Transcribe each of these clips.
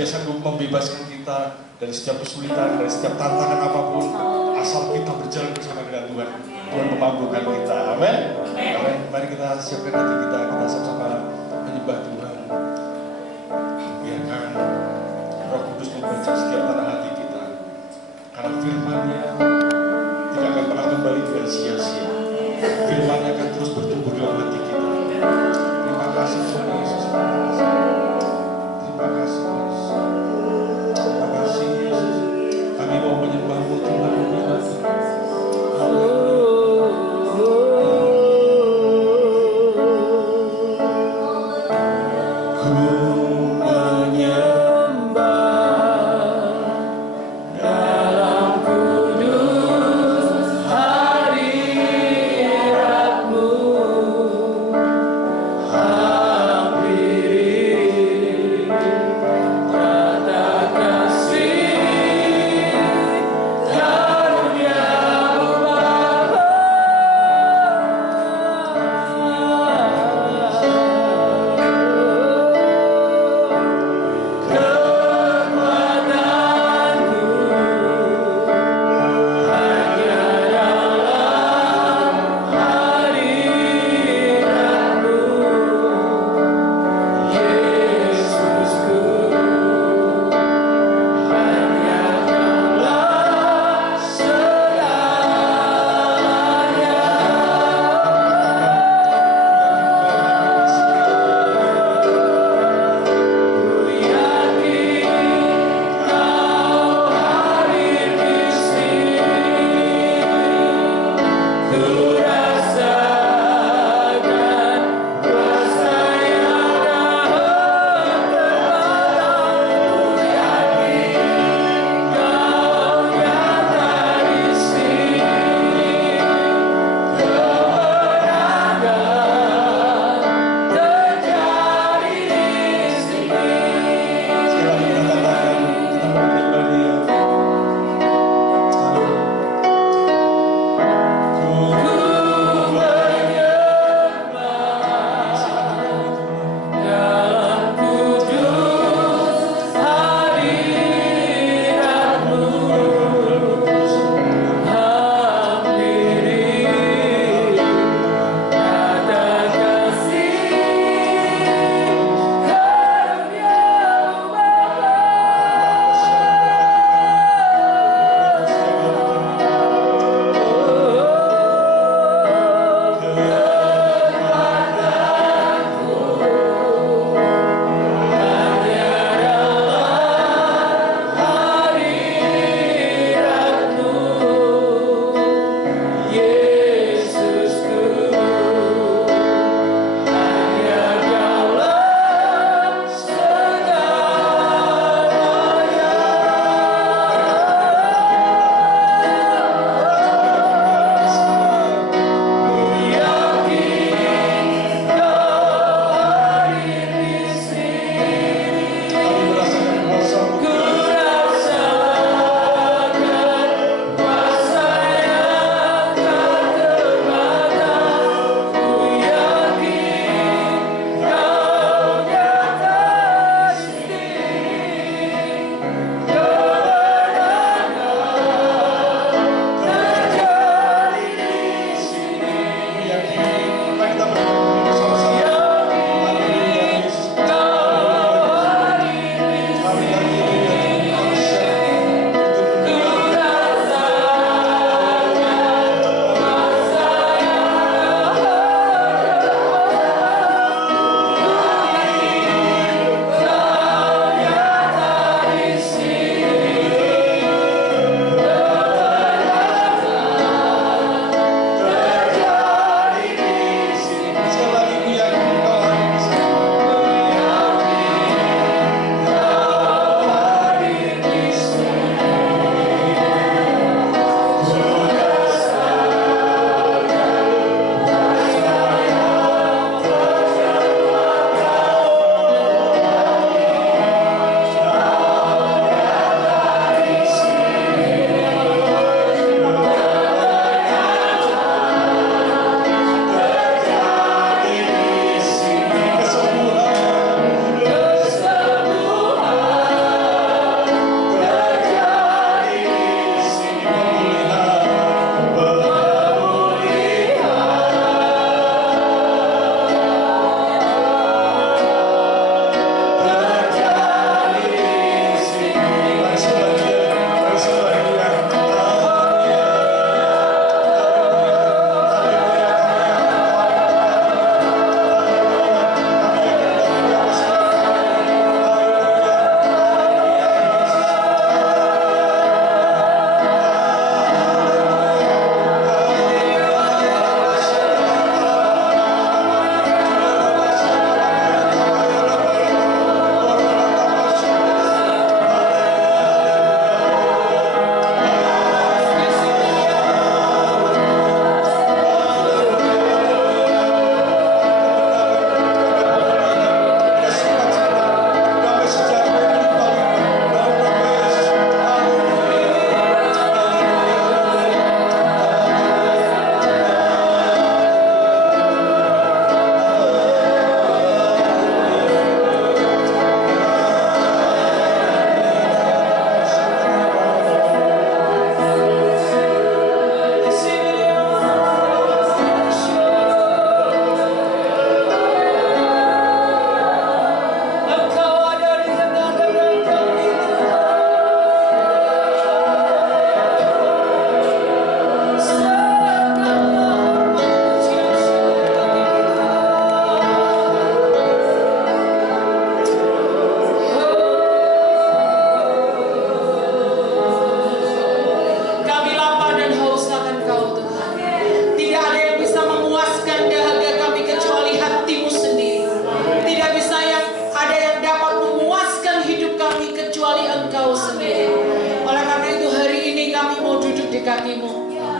Dia sanggup membebaskan kita dari setiap kesulitan, dari setiap tantangan apapun, asal kita berjalan bersama dengan Tuhan. Tuhan memampukan kita. Amin. Amin. Mari kita siapkan hati kita sama-sama menyembah Tuhan. Biarkan Roh Kudus membaca setiap tanah hati kita. Karena firman-Nya tidak akan pernah kembali dengan sia-sia. Firman-Nya akan terus bertumbuh dalam hati kita. Terima kasih Tuhan Yesus. Terima kasih Yesus. Terima kasih Yesus. Kami mau menyembah-Mu Tuhan.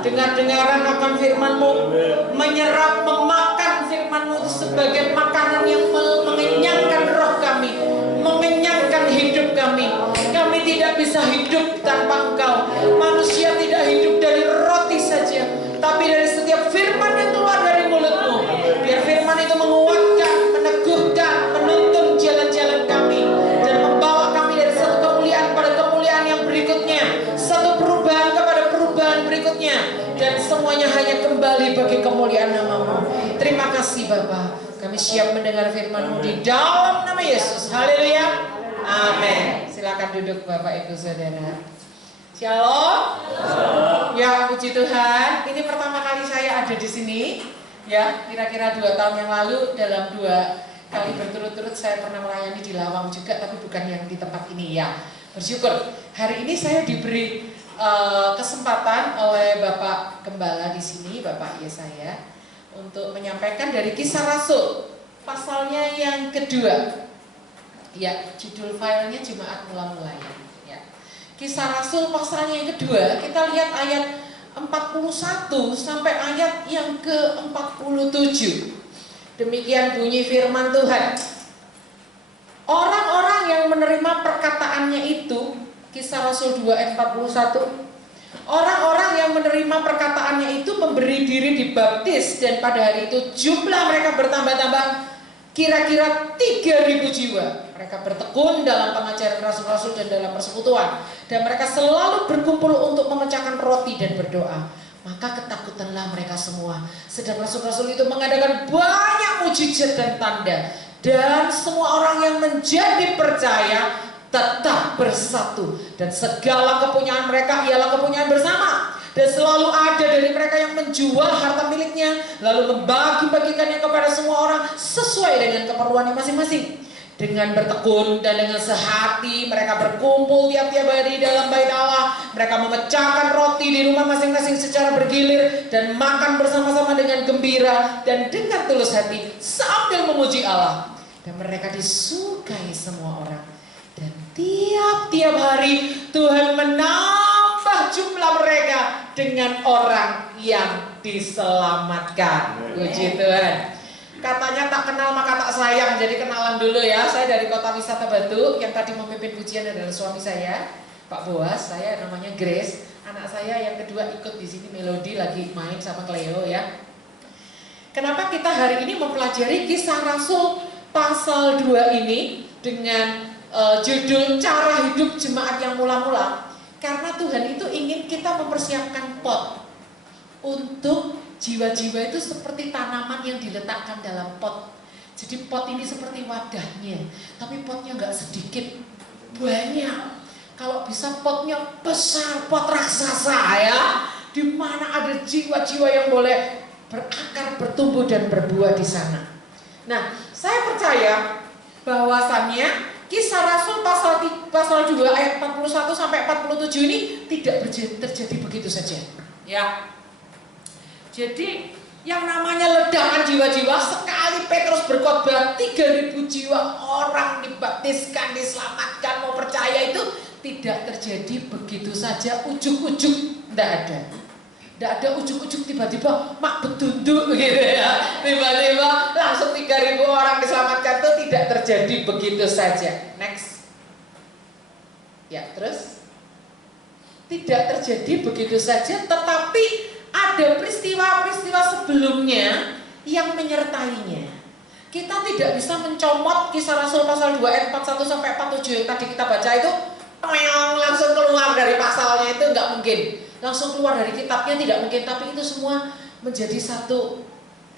dengar-dengaran akan firman-Mu, menyerap, memakan firman-Mu sebagai makanan yang mengenyangkan roh kami, mengenyangkan hidup kami. Kami tidak bisa hidup tanpa Engkau. Manusia tidak hidup dari roti saja, tapi dari setiap firman yang keluar dari mulut-Mu. Biar firman itu menguatkan, meneguhkan, menuntun jalan-jalan kami, dan membawa kami dari satu kemuliaan pada kemuliaan yang berikutnya, satu perubahan kepada perubahan berikutnya, dan semuanya hanya kembali bagi kemuliaan nama-Mu. Terima kasih Bapa. Kami siap mendengar firman-Mu di dalam nama Yesus. Haleluya. Amin. Silakan duduk Bapak Ibu Saudara. Shalom. Ya, puji Tuhan. Ini pertama kali saya ada di sini. Ya, kira-kira 2 tahun yang lalu dalam 2 kali berturut-turut saya pernah melayani di Lawang juga, tapi bukan yang di tempat ini ya. Bersyukur. Hari ini saya diberi kesempatan oleh Bapak Gembala di sini, Bapak Yesaya, untuk menyampaikan dari Kisah Rasul pasalnya yang kedua. Ya, judul filenya Jemaat Mula-Mula ya. Kisah Rasul pasalnya yang kedua, kita lihat ayat 41 sampai ayat yang ke-47. Demikian bunyi firman Tuhan. Orang-orang yang menerima perkataannya itu, Kisah Rasul 2 ayat 41. Orang-orang yang menerima perkataannya itu memberi diri dibaptis, dan pada hari itu jumlah mereka bertambah-tambah, kira-kira 3.000 jiwa. Mereka bertekun dalam pengajaran rasul-rasul dan dalam persekutuan, dan mereka selalu berkumpul untuk memecahkan roti dan berdoa. Maka ketakutanlah mereka semua. Sedang rasul-rasul itu mengadakan banyak mujizat dan tanda, dan semua orang yang menjadi percaya tetap bersatu, dan segala kepunyaan mereka ialah kepunyaan bersama. Dan selalu ada dari mereka yang menjual harta miliknya, lalu membagi-bagikannya kepada semua orang sesuai dengan keperluannya masing-masing. Dengan bertekun dan dengan sehati mereka berkumpul tiap-tiap hari dalam bait Allah. Mereka memecahkan roti di rumah masing-masing secara bergilir, dan makan bersama-sama dengan gembira dan dengan tulus hati sambil memuji Allah. Dan mereka disukai semua orang. Dan tiap-tiap hari Tuhan menambah jumlah mereka dengan orang yang diselamatkan. Puji Tuhan. Katanya tak kenal maka tak sayang, jadi kenalan dulu ya. Saya dari Kota Wisata Batu, yang tadi memimpin pujian adalah suami saya, Pak Boas. Saya namanya Grace. Anak saya yang kedua ikut di sini, Melody, lagi main sama Cleo ya. Kenapa kita hari ini mempelajari Kisah Rasul pasal 2 ini dengan judul Cara Hidup Jemaat yang Mula-Mula? Karena Tuhan itu ingin kita mempersiapkan pot untuk jiwa-jiwa itu seperti tanaman yang diletakkan dalam pot. Jadi pot ini seperti wadahnya, tapi potnya nggak sedikit, banyak. Kalau bisa potnya besar, pot raksasa ya, di mana ada jiwa-jiwa yang boleh berakar, bertumbuh dan berbuah di sana. Nah, saya percaya bahwasannya Kisah Rasul pasal 2 ayat 41 sampai 47 ini tidak terjadi begitu saja. Ya. Jadi yang namanya ledakan jiwa-jiwa, sekali Petrus berkhotbah 3.000 jiwa orang dibaptiskan, diselamatkan, mau percaya, itu tidak terjadi begitu saja ujuk-ujuk, tidak ada. Tidak ada ujuk-ujuk tiba-tiba mak betunduk gitu ya. Tiba-tiba langsung 3.000 orang diselamatkan, itu tidak terjadi begitu saja. Next. Ya, terus tidak terjadi begitu saja, tetapi ada peristiwa-peristiwa sebelumnya yang menyertainya. Kita tidak bisa mencomot Kisah Rasul pasal 2 ayat 41 sampai 47 yang tadi kita baca itu langsung keluar dari pasalnya, itu nggak mungkin. Langsung keluar dari kitabnya tidak mungkin, tapi itu semua menjadi satu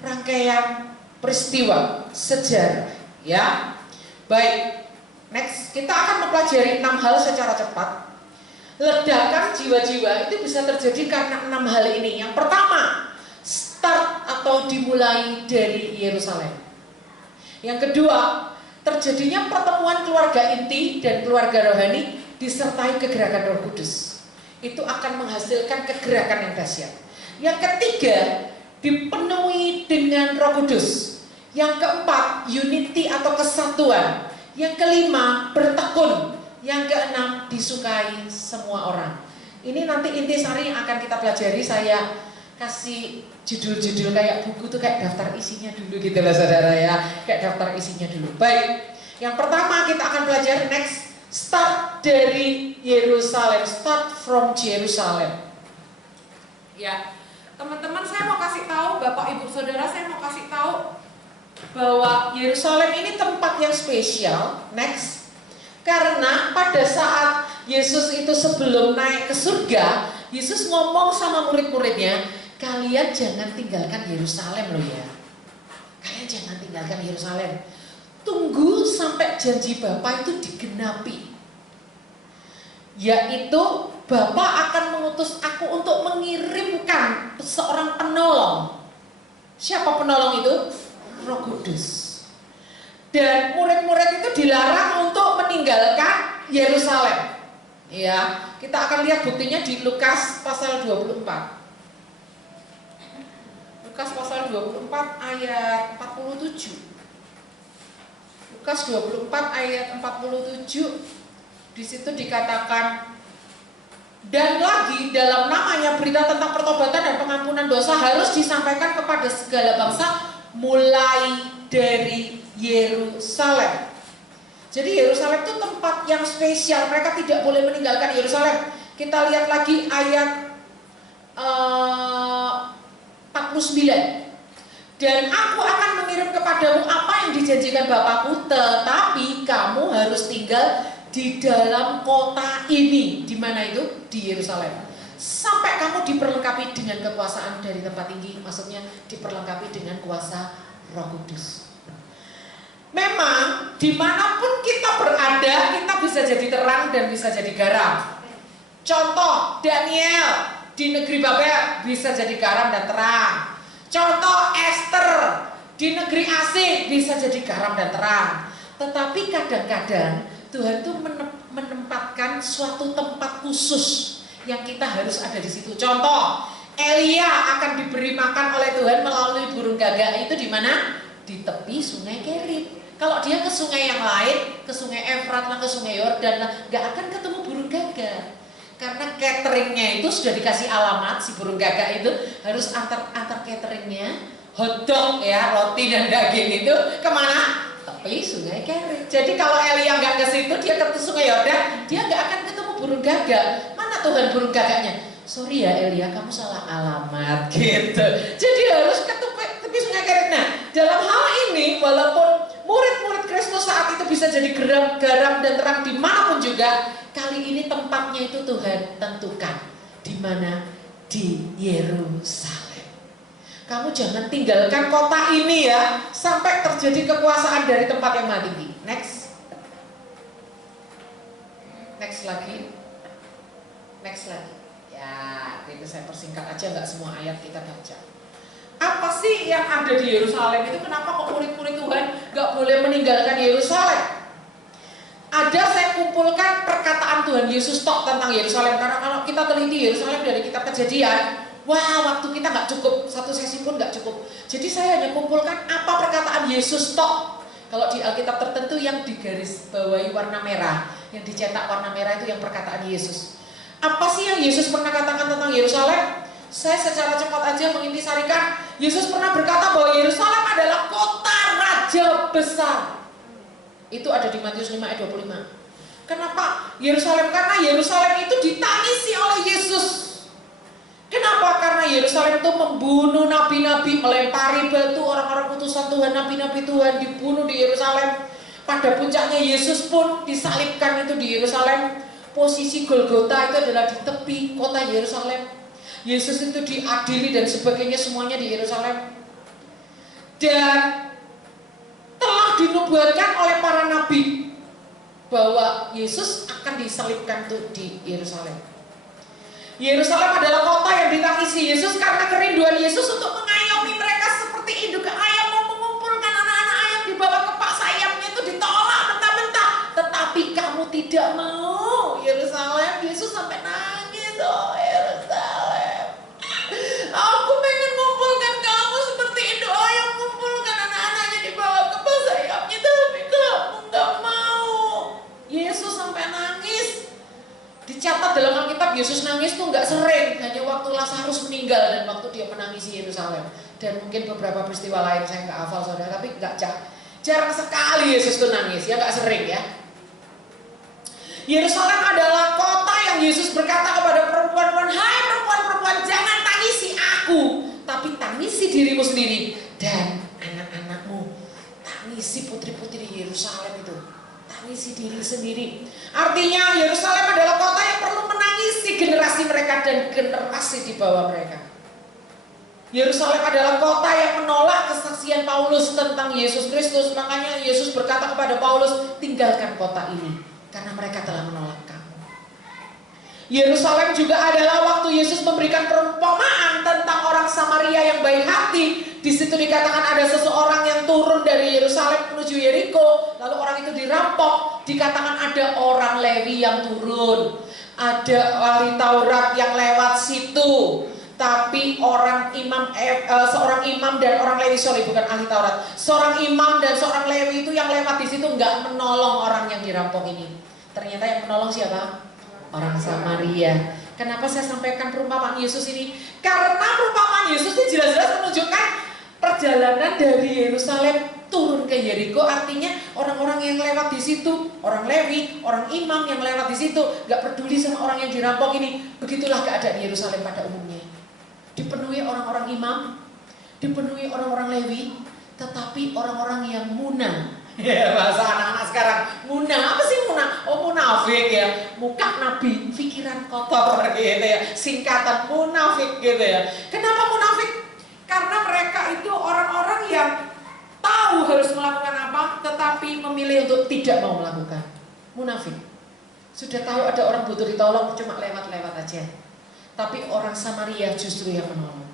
rangkaian peristiwa sejarah, ya. Baik, next kita akan mempelajari 6 hal secara cepat. Ledakan jiwa-jiwa itu bisa terjadi karena 6 hal ini. Yang pertama, start atau dimulai dari Yerusalem. Yang kedua, terjadinya pertemuan keluarga inti dan keluarga rohani disertai kegerakan Roh Kudus. Itu akan menghasilkan kegerakan yang dahsyat. Yang ketiga, dipenuhi dengan Roh Kudus. Yang keempat, unity atau kesatuan. Yang kelima, bertekun. Yang keenam, disukai semua orang. Ini nanti intisari yang akan kita pelajari, saya kasih judul-judul kayak buku tuh kayak daftar isinya dulu gitu lah saudara ya, kayak daftar isinya dulu. Baik, yang pertama kita akan belajar next, start dari Yerusalem, start from Jerusalem. Ya, teman-teman saya mau kasih tahu, Bapak Ibu Saudara saya mau kasih tahu bahwa Yerusalem ini tempat yang spesial. Next, karena pada saat Yesus itu sebelum naik ke surga, Yesus ngomong sama murid-muridnya, kalian jangan tinggalkan Yerusalem loh ya. Kalian jangan tinggalkan Yerusalem. Tunggu sampai janji Bapa itu digenapi. Yaitu Bapa akan mengutus aku untuk mengirimkan seorang penolong. Siapa penolong itu? Roh Kudus. Dan murid-murid itu dilarang untuk meninggalkan Yerusalem. Ya, kita akan lihat buktinya di Lukas pasal 24. Lukas pasal 24 ayat 47. Lukas 24 ayat 47. Di situ dikatakan, dan lagi dalam namanya berita tentang pertobatan dan pengampunan dosa harus disampaikan kepada segala bangsa mulai dari Yerusalem. Jadi Yerusalem itu tempat yang spesial, mereka tidak boleh meninggalkan Yerusalem. Kita lihat lagi ayat 49. Dan aku akan mengirim kepadamu apa yang dijanjikan Bapakku, tetapi kamu harus tinggal di dalam kota ini. Di mana itu? Di Yerusalem. Sampai kamu diperlengkapi dengan kekuasaan dari tempat tinggi, maksudnya diperlengkapi dengan kuasa Roh Kudus. Memang dimanapun kita berada, kita bisa jadi terang dan bisa jadi garam. Contoh Daniel di negeri Babel bisa jadi garam dan terang. Contoh Esther di negeri asing bisa jadi garam dan terang. Tetapi kadang-kadang Tuhan tuh menempatkan suatu tempat khusus yang kita harus ada di situ. Contoh, Elia akan diberi makan oleh Tuhan melalui burung gagak. Itu di mana? Di tepi sungai Kerit. Kalau dia ke sungai yang lain, ke sungai Efrat lah, ke sungai Yordan lah, gak akan ketemu burung gagak. Karena cateringnya itu sudah dikasih alamat, si burung gagak itu harus antar cateringnya, hotdog ya, roti dan daging itu kemana? Tepi sungai Kerit. Jadi kalau Elia gak ke situ, dia ke sungai Yordan, dia gak akan ketemu burung gagak. Mana Tuhan burung gagaknya? Sorry ya Elia, kamu salah alamat gitu. Jadi harus ke tepi sungai Kerit. Nah, dalam hal ini walaupun murid-murid Kristus saat itu bisa jadi garam dan terang dimanapun juga, kali ini tempatnya itu Tuhan tentukan. Di mana? Di Yerusalem. Kamu jangan tinggalkan kota ini ya, sampai terjadi kekuasaan dari tempat yang maha tinggi. Next. Next lagi. Next lagi. Ya, itu saya persingkat aja, nggak semua ayat kita baca. Apa sih yang ada di Yerusalem itu? Kenapa kok murid-murid Tuhan gak boleh meninggalkan Yerusalem? Ada, saya kumpulkan perkataan Tuhan Yesus tok tentang Yerusalem. Karena kalau kita teliti Yerusalem dari kitab Kejadian, wah waktu kita gak cukup, satu sesi pun gak cukup. Jadi saya hanya kumpulkan apa perkataan Yesus tok. Kalau di Alkitab tertentu yang digaris bawahi warna merah, yang dicetak warna merah itu yang perkataan Yesus. Apa sih yang Yesus pernah katakan tentang Yerusalem? Saya secara cepat aja mengintisarikan. Yesus pernah berkata bahwa Yerusalem adalah kota raja besar. Itu ada di Matius 5 ayat 25. Kenapa Yerusalem? Karena Yerusalem itu ditangisi oleh Yesus. Kenapa? Karena Yerusalem itu membunuh nabi-nabi, melempari batu orang-orang utusan Tuhan, nabi-nabi Tuhan dibunuh di Yerusalem. Pada puncaknya Yesus pun disalibkan itu di Yerusalem. Posisi Golgota itu adalah di tepi kota Yerusalem. Yesus itu diadili dan sebagainya semuanya di Yerusalem. Dan telah dinubuatkan oleh para nabi bahwa Yesus akan disalibkan tuh di Yerusalem. Yerusalem adalah kota yang ditangisi Yesus karena kerinduan Yesus untuk mengayomi mereka seperti induk ayam mau mengumpulkan anak-anak ayam di bawah kepak sayapnya itu ditolak mentah-mentah. Tetapi kamu tidak mau. Yerusalem, Yesus sampai nangis, oh Yerusalem. Aku pengen mengumpulkan kamu seperti induk ayam mengumpulkan anak-anaknya di bawah kepak sayapnya, tapi kamu gak mau. Yesus sampai nangis. Dicatat dalam Alkitab Yesus nangis tuh nggak sering, hanya waktu Lazarus meninggal dan waktu dia menangisi Yerusalem. Dan mungkin beberapa peristiwa lain saya nggak hafal saudara, tapi nggak jarang sekali Yesus tuh nangis, ya nggak sering ya. Yerusalem adalah kota yang Yesus berkata kepada perempuan-perempuan, hai perempuan-perempuan, jangan tangisi aku, tapi tangisi dirimu sendiri dan anak-anakmu. Tangisi putri-putri Yerusalem itu, tangisi diri sendiri. Artinya Yerusalem adalah kota yang perlu menangisi generasi mereka dan generasi di bawah mereka. Yerusalem adalah kota yang menolak kesaksian Paulus tentang Yesus Kristus. Makanya Yesus berkata kepada Paulus, tinggalkan kota ini, karena mereka telah menolak kamu. Yerusalem juga adalah waktu Yesus memberikan perumpamaan tentang orang Samaria yang baik hati. Di situ dikatakan ada seseorang yang turun dari Yerusalem menuju Yeriko, lalu orang itu dirampok. Dikatakan ada orang Lewi yang turun, ada ahli Taurat yang lewat situ. Tapi seorang imam dan orang Lewi, bukan ahli Taurat, seorang imam dan seorang Lewi itu yang lewat di situ nggak menolong orang yang dirampok ini. Ternyata yang menolong siapa? Orang Samaria. Kenapa saya sampaikan perumpamaan Yesus ini? Karena perumpamaan Yesus itu jelas-jelas menunjukkan perjalanan dari Yerusalem turun ke Yeriko. Artinya orang-orang yang lewat di situ, orang Lewi, orang imam yang lewat di situ, nggak peduli sama orang yang dirampok ini. Begitulah keadaan Yerusalem pada umumnya. Dipenuhi orang-orang imam, dipenuhi orang-orang Lewi, tetapi orang-orang yang munah. Ya, bahasa anak-anak sekarang, munah, apa sih munah? Oh, munafik ya, muka nabi, pikiran kotor gitu ya, singkatan munafik gitu ya. Kenapa munafik? Karena mereka itu orang-orang yang tahu harus melakukan apa, tetapi memilih untuk tidak mau melakukan. Munafik. Sudah tahu ada orang butuh ditolong, cuma lewat-lewat aja. Tapi orang Samaria justru yang menolong.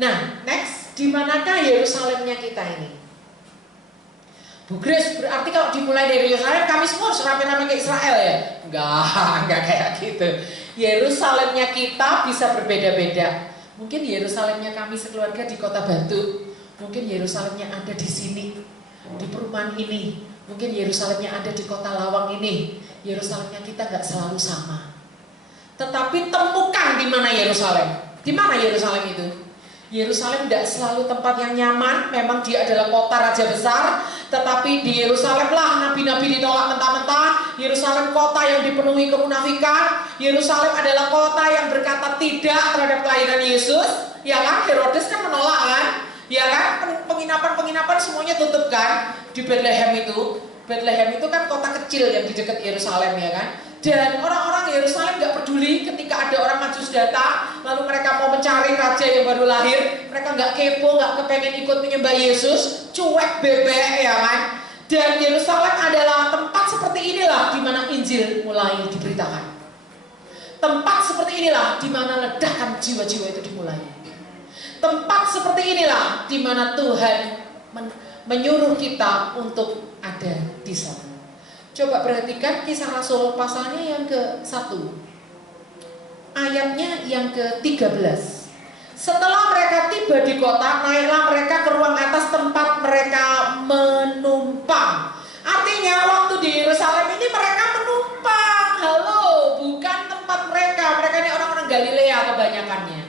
Nah, next, di manakah Yerusalemnya kita ini? Bu Grace, berarti kalau dimulai dari Yerusalem, kami semua harus rame-rame ke Israel ya? Enggak kayak gitu. Yerusalemnya kita bisa berbeda-beda. Mungkin Yerusalemnya kami sekeluarga di Kota Batu, mungkin Yerusalemnya ada di sini, di perumahan ini, mungkin Yerusalemnya ada di Kota Lawang ini. Yerusalemnya kita nggak selalu sama. Tetapi temukan di mana Yerusalem. Di mana Yerusalem itu? Yerusalem tidak selalu tempat yang nyaman. Memang dia adalah kota raja besar, tetapi di Yerusalem lah nabi-nabi ditolak mentah-mentah. Yerusalem kota yang dipenuhi kemunafikan. Yerusalem adalah kota yang berkata tidak terhadap kelahiran Yesus. Ya kan, Herodes kan menolak kan. Ya kan, penginapan-penginapan semuanya tutup kan di Bethlehem itu. Bethlehem itu kan kota kecil yang di dekat Yerusalem ya kan. Dan orang-orang Yerusalem gak peduli ketika ada orang Majus datang, lalu mereka mau mencari raja yang baru lahir. Mereka gak kepo, gak kepengen ikut menyembah Yesus, cuek bebek ya kan. Dan Yerusalem adalah tempat seperti inilah di mana Injil mulai diberitakan. Tempat seperti inilah di mana ledakan jiwa-jiwa itu dimulai. Tempat seperti inilah di mana Tuhan menyuruh kita untuk ada di sana. Coba perhatikan Kisah Rasul pasalnya yang ke-1, ayatnya yang ke-13. Setelah mereka tiba di kota, naiklah mereka ke ruang atas tempat mereka menumpang. Artinya waktu di Yerusalem ini mereka menumpang. Halo, bukan tempat mereka. Mereka ini orang-orang Galilea kebanyakannya.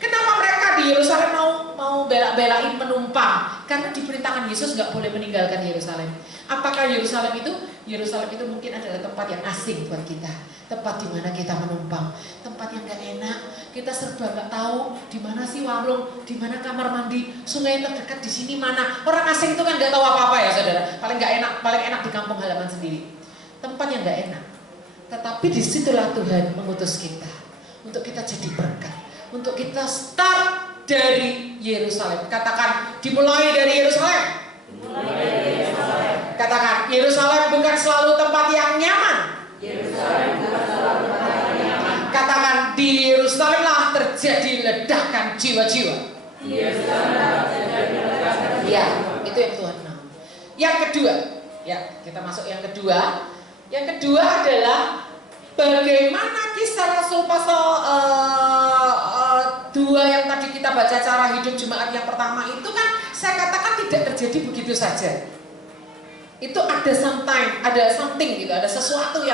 Kenapa mereka di Yerusalem mau bela-belain menumpang? Karena diperintahkan Yesus nggak boleh meninggalkan Yerusalem. Apakah Yerusalem itu? Yerusalem itu mungkin adalah tempat yang asing buat kita. Tempat di mana kita menumpang. Tempat yang nggak enak. Kita serba nggak tahu di mana sih warung, di mana kamar mandi, sungai terdekat di sini mana. Orang asing itu kan nggak tahu apa-apa ya saudara. Paling enak di kampung halaman sendiri. Tempat yang nggak enak. Tetapi disitulah Tuhan mengutus kita untuk kita jadi berkat. Untuk kita start dari Yerusalem. Katakan, dimulai dari Yerusalem. Katakan, Yerusalem bukan selalu tempat yang nyaman. Katakan, di Yerusalem lah terjadi ledakan jiwa-jiwa. Ya, itu yang Tuhan mau. Yang kedua, ya kita masuk yang kedua. Yang kedua adalah bagaimana Kisah Rasul pasal 2 yang tadi kita baca cara hidup jemaat yang pertama itu kan saya katakan tidak terjadi begitu saja. Itu ada something gitu, ada sesuatu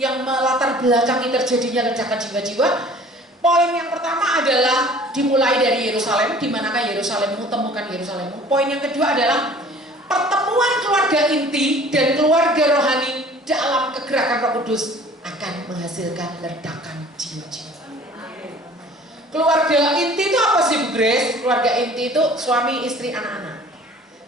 yang melatar belakangi terjadinya ledakan jiwa-jiwa. Poin yang pertama adalah dimulai dari Yerusalem, di manakah Yerusalemmu, temukan Yerusalemmu. Poin yang kedua adalah pertemuan keluarga inti dan keluarga rohani dalam kegerakan Roh Kudus akan menghasilkan ledakan jiwa-jiwa. Keluarga inti itu apa sih Bu Grace? Keluarga inti itu suami, istri, anak-anak.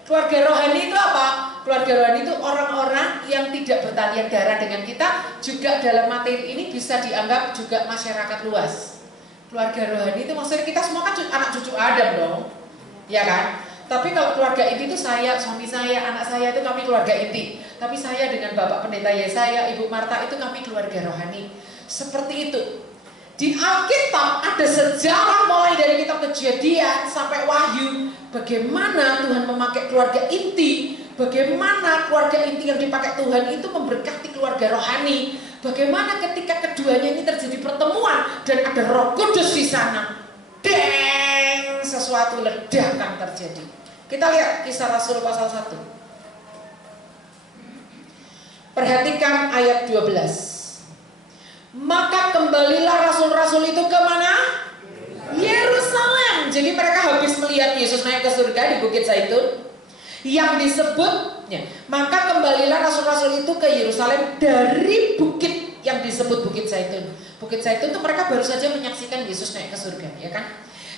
Keluarga rohani itu apa? Keluarga rohani itu orang-orang yang tidak bertalian darah dengan kita, juga dalam materi ini bisa dianggap juga masyarakat luas. Keluarga rohani itu maksudnya kita semua kan anak cucu Adam dong, ya kan? Tapi kalau keluarga inti itu saya, suami saya, anak saya itu kami keluarga inti. Tapi saya dengan Bapak Pendeta Yesaya, Ibu Marta itu kami keluarga rohani. Seperti itu. Di Alkitab ada sejarah mulai dari kitab Kejadian sampai Wahyu, bagaimana Tuhan memakai keluarga inti, bagaimana keluarga inti yang dipakai Tuhan itu memberkati keluarga rohani, bagaimana ketika keduanya ini terjadi pertemuan dan ada Roh Kudus di sana, deng, sesuatu ledakan terjadi. Kita lihat Kisah Rasul pasal 1. Perhatikan ayat 12. Maka kembalilah rasul-rasul itu ke mana? Yerusalem. Jadi mereka habis melihat Yesus naik ke surga di Bukit Zaitun, yang disebutnya, maka kembalilah rasul-rasul itu ke Yerusalem dari bukit yang disebut Bukit Zaitun. Bukit Zaitun itu mereka baru saja menyaksikan Yesus naik ke surga, ya kan?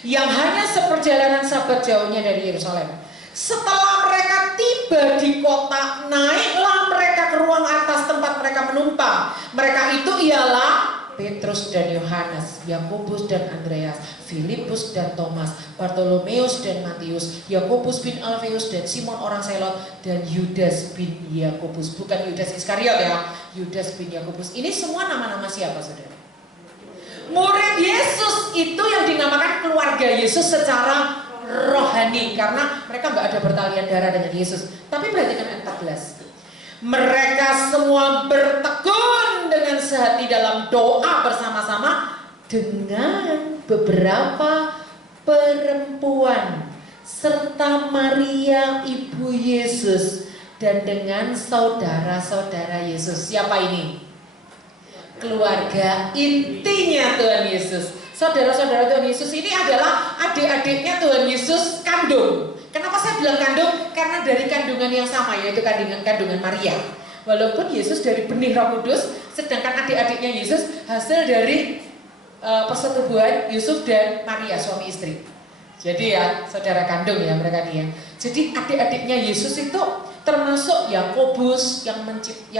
Yang hanya seperjalanan sabat jauhnya dari Yerusalem. Setelah mereka tiba di kota, naiklah mereka ke ruang atas tempat mereka menumpang. Mereka itu ialah Petrus dan Yohanes, Yakobus dan Andreas, Filipus dan Thomas, Bartolomeus dan Matius, Yakobus bin Alfeus dan Simon orang Selot, dan Yudas bin Yakobus. Bukan Yudas Iskariot ya, Yudas bin Yakobus. Ini semua nama-nama siapa, saudara? Murid Yesus itu yang dinamakan keluarga Yesus secara rohani, karena mereka nggak ada bertalian darah dengan Yesus. Tapi perhatikan ayat 14. Mereka semua bertekun dengan sehati dalam doa bersama-sama dengan beberapa perempuan serta Maria ibu Yesus dan dengan saudara-saudara Yesus. Siapa ini? Keluarga intinya Tuhan Yesus. Saudara-saudara Tuhan Yesus ini adalah adik-adiknya Tuhan Yesus kandung. Kenapa saya bilang kandung? Karena dari kandungan yang sama, yaitu kandungan Maria. Walaupun Yesus dari benih Roh Kudus, sedangkan adik-adiknya Yesus hasil dari persetubuhan Yusuf dan Maria, suami istri. Jadi ya saudara kandung ya mereka nih ya. Jadi adik-adiknya Yesus itu termasuk Yakobus yang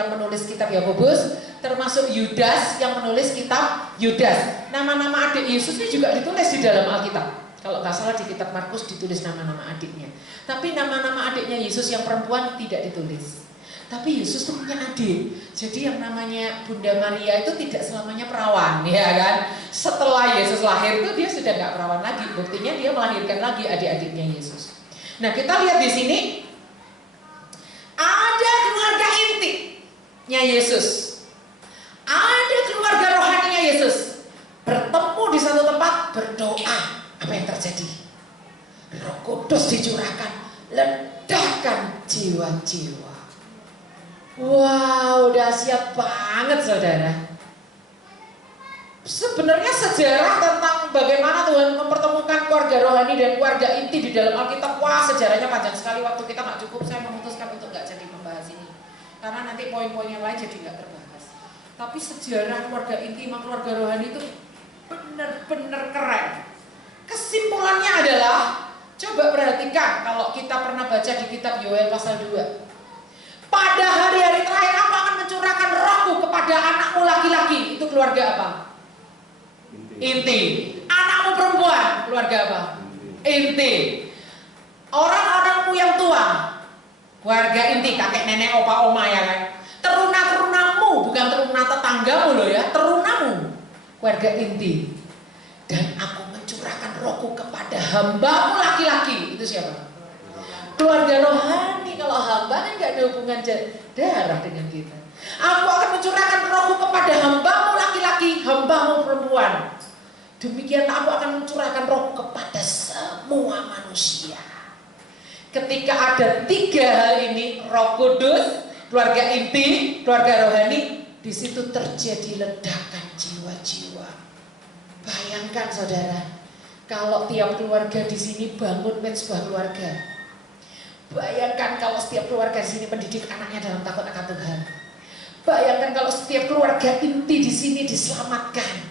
menulis kitab Yakobus, termasuk Yudas yang menulis kitab Yudas. Nama-nama adik Yesus ini juga ditulis di dalam Alkitab. Kalau nggak salah di kitab Markus ditulis nama-nama adiknya. Tapi nama-nama adiknya Yesus yang perempuan tidak ditulis. Tapi Yesus tuh punya adik. Jadi yang namanya Bunda Maria itu tidak selamanya perawan, ya kan? Setelah Yesus lahir itu dia sudah nggak perawan lagi. Buktinya dia melahirkan lagi adik-adiknya Yesus. Nah kita lihat di sini ada keluarga intinya Yesus, ada keluarga rohaninya Yesus bertemu di satu tempat berdoa. Apa yang terjadi? Roh Kudus dicurahkan, ledakan jiwa-jiwa. Wow, dahsyat banget saudara. Sebenarnya sejarah tentang bagaimana Tuhan mempertemukan keluarga rohani dan keluarga inti di dalam Alkitab, wah sejarahnya panjang sekali. Waktu kita nggak cukup, saya memutuskan untuk nggak jadi membahas ini, karena nanti poin-poin yang lain jadi nggak terbahas. Tapi sejarah keluarga inti sama keluarga rohani itu benar-benar keren. Kesimpulannya adalah, coba perhatikan kalau kita pernah baca di kitab Yoel pasal 2. Pada hari-hari terakhir aku akan mencurahkan rohku kepada anakmu laki-laki. Itu keluarga apa? Inti. Anakmu perempuan, keluarga apa? Inti. Orang-orangmu yang tua, keluarga inti, kakek nenek opa oma ya kan. Teruna-terunamu, bukan teruna tetanggamu loh ya, terunamu, keluarga inti. Dan aku mencurahkan rohku kepada hambamu laki-laki. Itu siapa? Keluarga rohani. Kalau hamba kan gak ada hubungan darah dengan kita. Aku akan mencurahkan rohku kepada hambamu laki-laki, hambamu perempuan. Demikianlah aku akan mencurahkan rohku kepada semua manusia. Ketika ada 3 hal ini, Roh Kudus, keluarga inti, keluarga rohani, Di situ terjadi ledakan jiwa-jiwa. Bayangkan saudara, kalau tiap keluarga di sini bangun mezbah keluarga. Bayangkan kalau setiap keluarga di sini mendidik anaknya dalam takut akan Tuhan. Bayangkan kalau setiap keluarga inti di sini diselamatkan.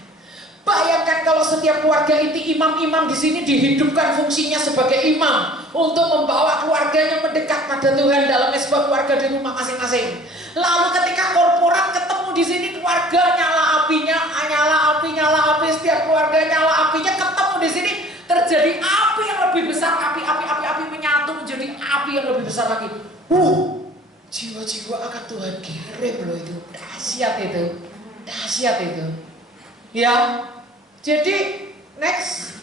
Bayangkan kalau setiap keluarga inti imam-imam di sini dihidupkan fungsinya sebagai imam untuk membawa keluarganya mendekat pada Tuhan dalam mezbah keluarga di rumah masing-masing. Lalu ketika korporat ketemu di sini, keluarga nyala api, setiap keluarga nyala apinya ketemu di sini, terjadi api yang lebih besar, api menyatu menjadi api yang lebih besar lagi. Jiwa-jiwa akan Tuhan kirim loh itu, dahsyat itu. Ya, jadi next,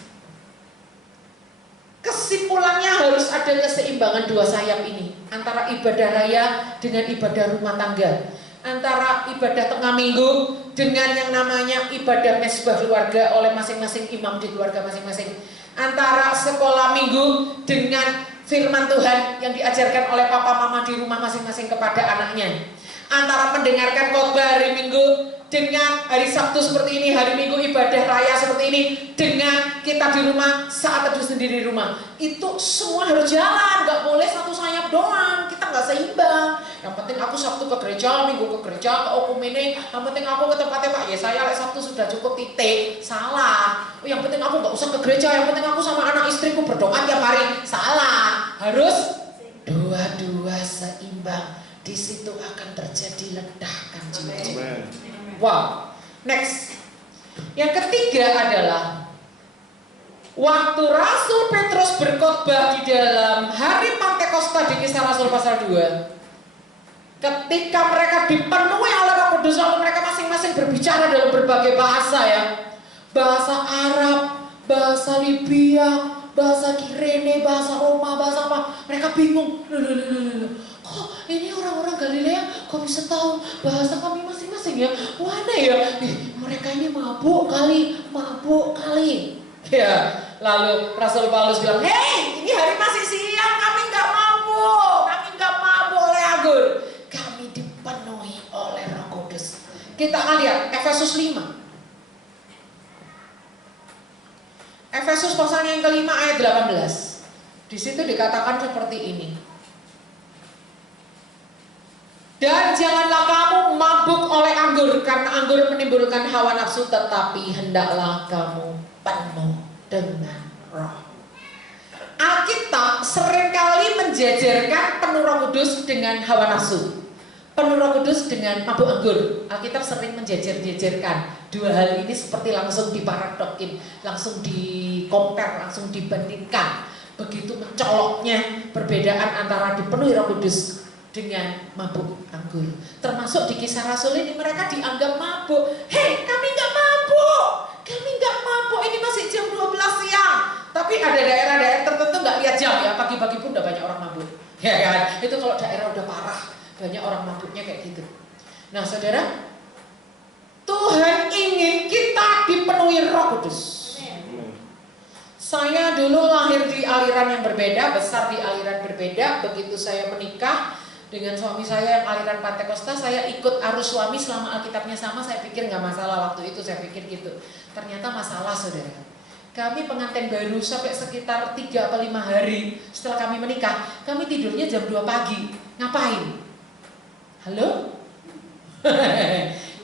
kesimpulannya harus ada keseimbangan dua sayap ini antara ibadah raya dengan ibadah rumah tangga, antara ibadah tengah minggu dengan yang namanya ibadah mezbah keluarga oleh masing-masing imam di keluarga masing-masing, antara sekolah minggu dengan firman Tuhan yang diajarkan oleh papa mama di rumah masing-masing kepada anaknya, antara mendengarkan khotbah hari Minggu dengan hari Sabtu seperti ini, hari Minggu ibadah raya seperti ini, dengan kita di rumah saat teduh sendiri di rumah. Itu semua harus jalan, nggak boleh satu sayap doang, kita nggak seimbang. Yang penting aku Sabtu ke gereja, Minggu ke gereja, ke okumene, yang penting aku ke tempatnya Pak Yesaya, Sabtu sudah cukup, titik. Salah. Yang penting aku nggak usah ke gereja, yang penting aku sama anak istriku berdoa tiap hari. Salah. Harus dua-dua seimbang. Di situ akan terjadi ledakan jiwa-jiwa. Wow. Next. Yang ketiga adalah waktu Rasul Petrus berkhotbah di dalam hari Pantekosta di Kisah Rasul pasal 2. Ketika mereka dipenuhi oleh Roh Kudus, lalu mereka masing-masing berbicara dalam berbagai bahasa ya. Bahasa Arab, bahasa Libya, bahasa Kirene, bahasa Roma, bahasa apa. Mereka bingung. Kok ini orang-orang Galilea kok bisa tahu bahasa kami masing-masing ya? Mana ya? Mereka ini mabuk kali. Ya, lalu Rasul Paulus bilang, "Hei, ini hari masih siang, kami nggak mabuk oleh anggur. Kami dipenuhi oleh Roh Kudus." Kita akan lihat Efesus 5. Efesus pasal yang kelima ayat 18. Di situ dikatakan seperti ini. Dan janganlah kamu mabuk oleh anggur, karena anggur menimbulkan hawa nafsu, tetapi hendaklah kamu penuh dengan Roh. Alkitab seringkali menjajarkan penuh Roh Kudus dengan hawa nafsu, penuh Roh Kudus dengan mabuk anggur. Alkitab sering menjajarkan dua hal ini seperti langsung diparadokkin, langsung dikompar, langsung dibandingkan. Begitu mencoloknya perbedaan antara dipenuhi Roh Kudus dengan mabuk anggur. Termasuk di Kisah Rasul ini mereka dianggap mabuk. Hei, kami nggak mabuk, ini masih jam 12 siang. Tapi ada daerah-daerah tertentu nggak lihat jam ya, pagi-pagi pun udah banyak orang mabuk. Ya kan? Itu kalau daerah udah parah, banyak orang mabuknya kayak gitu. Nah saudara, Tuhan ingin kita dipenuhi Roh Kudus. Saya dulu lahir di aliran yang berbeda, besar di aliran berbeda. Begitu saya menikah dengan suami saya yang aliran Pantekosta, saya ikut arus suami selama Alkitabnya sama. Saya pikir nggak masalah waktu itu, saya pikir gitu. Ternyata masalah saudara. Kami pengantin baru sampai sekitar 3 atau 5 hari setelah kami menikah, kami tidurnya jam 2 pagi. Ngapain? Halo?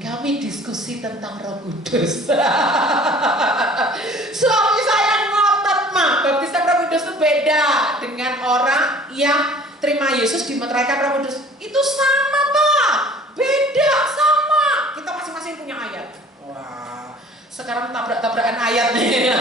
Kami diskusi tentang Roh Kudus. Suami saya ngotot, mah, baptisan Roh Kudus itu beda dengan orang yang terima Yesus dimeteraikan Roh Kudus. Itu sama, Pak. Beda, sama. Kita masing-masing punya ayat. Wah, sekarang tabrak-tabrakan ayat nih.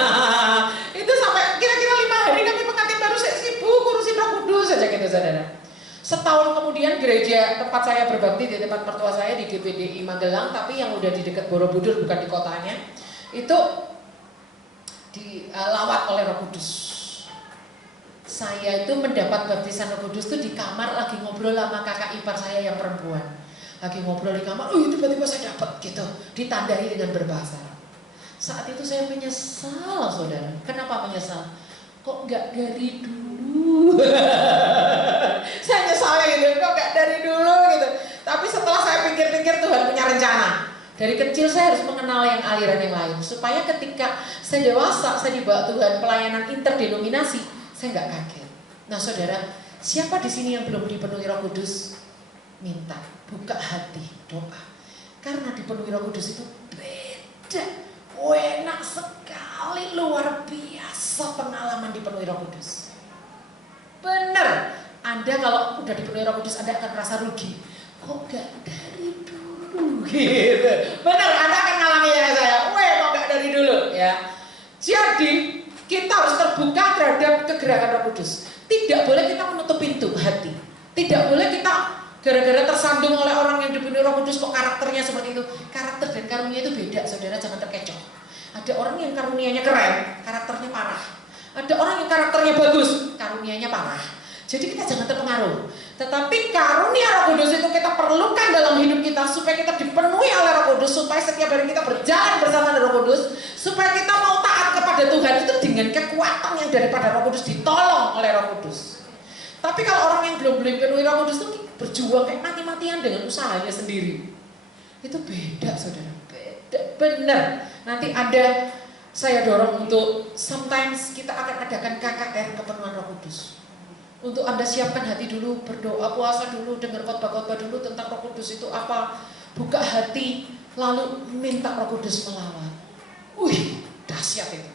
Itu sampai kira-kira 5 hari kami pengantin baru sibuk ngurusin Roh Kudus saja gitu saudara. Setahun kemudian gereja tempat saya berbakti di tempat mertua saya di GPDI Magelang, tapi yang udah di dekat Borobudur, bukan di kotanya, itu dilawat oleh Roh Kudus. Saya itu mendapat baptisan Roh Kudus itu di kamar lagi ngobrol sama kakak ipar saya yang perempuan. Lagi ngobrol di kamar, tiba-tiba saya dapat gitu, ditandai dengan berbahasa. Saat itu saya menyesal saudara. Kenapa menyesal? Kok nggak dari dulu? Saya nyesal gitu, kok nggak dari dulu gitu. Tapi setelah saya pikir-pikir Tuhan punya rencana. Dari kecil saya harus mengenal yang aliran yang lain, supaya ketika saya dewasa, saya dibawa Tuhan pelayanan interdenominasi, saya nggak kaget. Nah saudara, siapa di sini yang belum dipenuhi Roh Kudus? Minta, buka hati, doa. Karena dipenuhi Roh Kudus itu beda, enak sekali, luar biasa pengalaman dipenuhi Roh Kudus. Bener, Anda kalau udah dipenuhi Roh Kudus, Anda akan merasa rugi. Kok gak dari dulu gitu. Bener, Anda akan ngalami yang saya. Kok gak dari dulu ya. Jadi kita harus terbuka terhadap kegerakan Roh Kudus. Tidak boleh kita menutup pintu hati. Tidak boleh kita gara-gara tersandung oleh orang yang dipenuhi Roh Kudus kok karakternya seperti itu. Karakter dan karunia itu beda, saudara, jangan terkecoh. Ada orang yang karunianya keren, karakternya parah. Ada orang yang karakternya bagus, karunianya parah. Jadi kita jangan terpengaruh. Tetapi karunia Roh Kudus itu kita perlukan dalam hidup kita supaya kita dipenuhi oleh Roh Kudus, supaya setiap hari kita berjalan bersama Roh Kudus, supaya kita mau taat kepada Tuhan itu dengan kekuatan yang daripada Roh Kudus, ditolong oleh Roh Kudus. Tapi kalau orang yang belum dipenuhi Roh Kudus itu berjuang kayak mati-matian dengan usahanya sendiri. Itu beda, saudara. Beda, benar. Nanti ada, saya dorong untuk sometimes kita akan adakan KKR kepenuhan Roh Kudus. Untuk Anda siapkan hati dulu, berdoa, puasa dulu, dengar khotbah-khotbah dulu tentang Roh Kudus itu apa. Buka hati, lalu minta Roh Kudus melawat. Wih, dahsyat itu.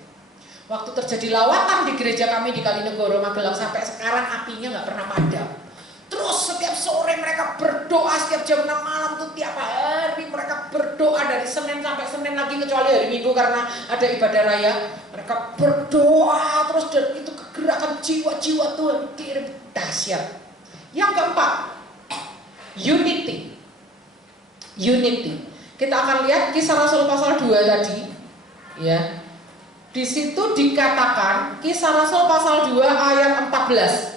Waktu terjadi lawatan di gereja kami di Kalinegoro, Magelang, sampai sekarang apinya nggak pernah padam. Terus setiap sore mereka berdoa, setiap jam 6 malam tuh tiap hari mereka berdoa dari Senin sampai Senin lagi, kecuali hari Minggu karena ada ibadah raya. Mereka berdoa terus, dan itu kegerakan jiwa-jiwa Tuhan kirim, dahsyat. Yang keempat, unity. Unity. Kita akan lihat Kisah Rasul pasal 2 tadi, ya. Di situ dikatakan Kisah Rasul pasal 2 ayat 14.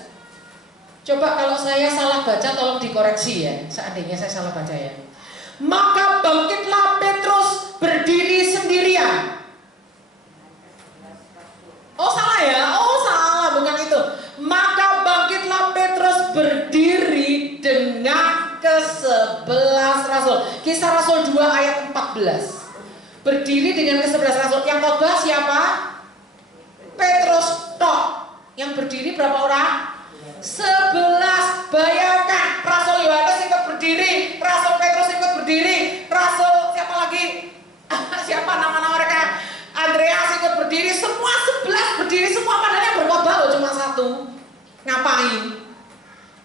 Coba kalau saya salah baca tolong dikoreksi ya, seandainya saya salah baca ya. Maka bangkitlah Petrus berdiri sendirian. Oh salah ya? Oh salah, bukan itu. Maka bangkitlah Petrus berdiri dengan ke-11 rasul. Kisah Rasul 2 ayat 14. Berdiri dengan ke-11 rasul. Yang khotbah siapa? Petrus tok. Yang berdiri berapa orang? 11. Bayangkan, Rasul Yohanes ikut berdiri, Rasul Petrus ikut berdiri, Rasul siapa lagi? Siapa nama-nama mereka? Andreas ikut berdiri, semua 11 berdiri semua, padahal yang berkhotbah loh cuma satu. Ngapain?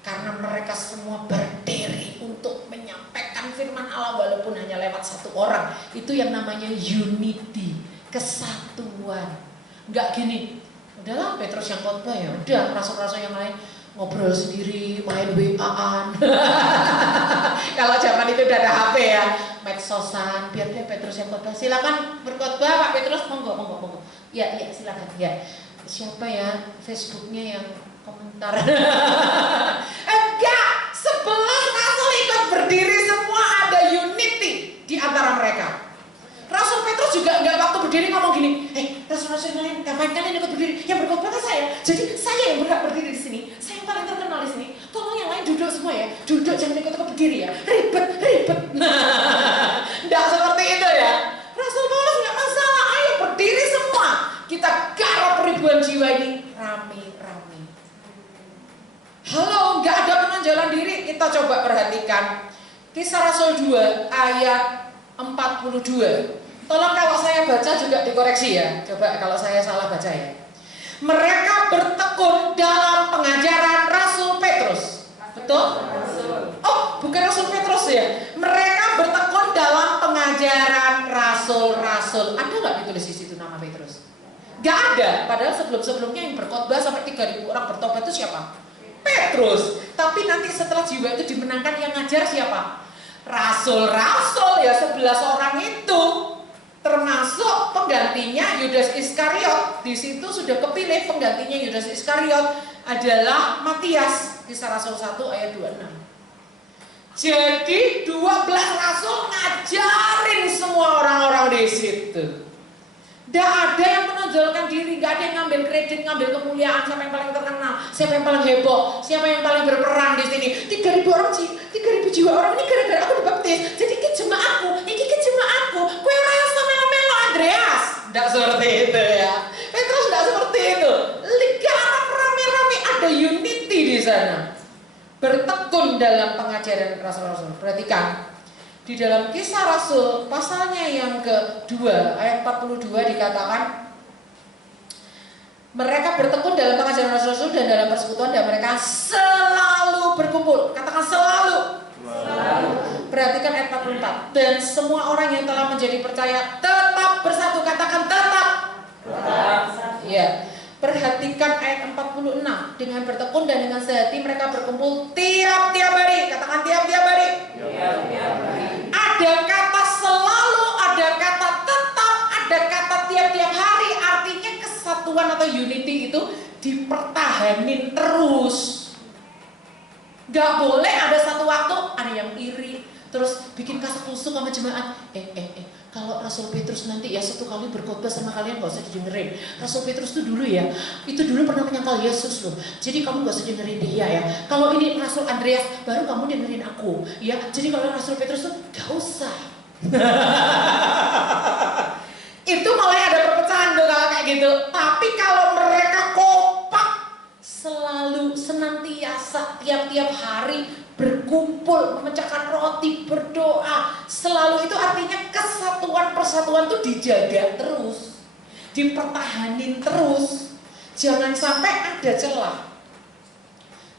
Karena mereka semua berdiri untuk menyampaikan firman Allah walaupun hanya lewat satu orang. Itu yang namanya unity, kesatuan. Enggak gini, udahlah Petrus yang khotbah ya, udah rasul-rasul yang lain ngobrol sendiri, main WA-an. Kalau zaman itu udah ada HP ya, medsosan, biar dia Petrus yang khotbah. Silakan berkhotbah Pak Petrus, monggo. Ya, silakan. Ya. Siapa ya Facebooknya yang komentar? Enggak, 11 rasul ikut berdiri semua, ada unity di antara mereka. Rasul Petrus juga enggak waktu berdiri ngomong gini, rasul-rasul yang lain, ngapain kalian ikut berdiri? Yang berkhotbah kan saya, jadi saya yang berhak berdiri di sini. Saya yang paling terkenal di sini. Tolong yang lain duduk semua ya, duduk jangan ikut-ikut berdiri ya. Ribet. Nah, enggak seperti itu ya. Rasul Paulus enggak masalah, ayo berdiri semua. Kita garap ribuan jiwa ini rame-rame. Halo, enggak ada penonjolan diri. Kita coba perhatikan Kisah Rasul 2 ayat 42. Tolong kalau saya baca juga dikoreksi ya. Coba kalau saya salah baca ya. Mereka bertekun dalam pengajaran Rasul Petrus. Betul? Oh, bukan Rasul Petrus ya. Mereka bertekun dalam pengajaran rasul-rasul. Ada nggak ditulis di situ nama Petrus? Nggak ada. Padahal sebelum-sebelumnya yang berkhotbah sampai 3.000 orang bertobat itu siapa? Petrus. Tapi nanti setelah jiwa itu dimenangkan, yang ngajar siapa? Rasul-rasul ya, 11 orang itu. Termasuk penggantinya Yudas Iskariot. Di situ sudah kepilih penggantinya Yudas Iskariot adalah Matias. Kisah Rasul 1 ayat 26. Jadi 12 rasul ngajarin semua orang-orang di situ. Tidak ada yang menonjolkan diri, tidak ada yang ngambil kredit, ngambil kemuliaan. Siapa yang paling terkenal, siapa yang paling heboh, siapa yang paling berperan di sini. 3.000 jiwa orang ini gara-gara aku dibaptis. Jadi jemaatku dalam pengajaran rasul-rasul. Perhatikan, di dalam Kisah Rasul pasalnya yang kedua ayat 42 dikatakan mereka bertekun dalam pengajaran rasul-rasul dan dalam persekutuan dan mereka selalu berkumpul. Katakan selalu. Perhatikan ayat 44. Dan semua orang yang telah menjadi percaya tetap bersatu. Katakan tetap. Ya. Perhatikan ayat 46. Dengan bertekun dan dengan sehati mereka berkumpul tiap-tiap hari. Katakan tiap-tiap hari. Ada kata selalu, ada kata tetap, ada kata tiap-tiap hari. Artinya kesatuan atau unity itu dipertahanin terus. Gak boleh ada satu waktu ada yang iri terus bikin kasak kusuk sama jemaat. Kalau Rasul Petrus nanti ya satu kali berkhotbah sama kalian gak usah didengerin. Rasul Petrus itu dulu ya, itu dulu pernah menyangkal Yesus loh. Jadi kamu gak usah dengerin dia ya. Kalau ini Rasul Andreas baru kamu dengerin aku ya. Jadi kalau Rasul Petrus tuh gak usah. Itu mulai ada perpecahan tuh kalau kayak gitu. Tapi kalau mereka kompak selalu senantiasa tiap-tiap hari berkumpul, memecahkan roti, berdoa, selalu itu artinya kesatuan persatuan itu dijaga terus, dipertahanin terus. Jangan sampai ada celah,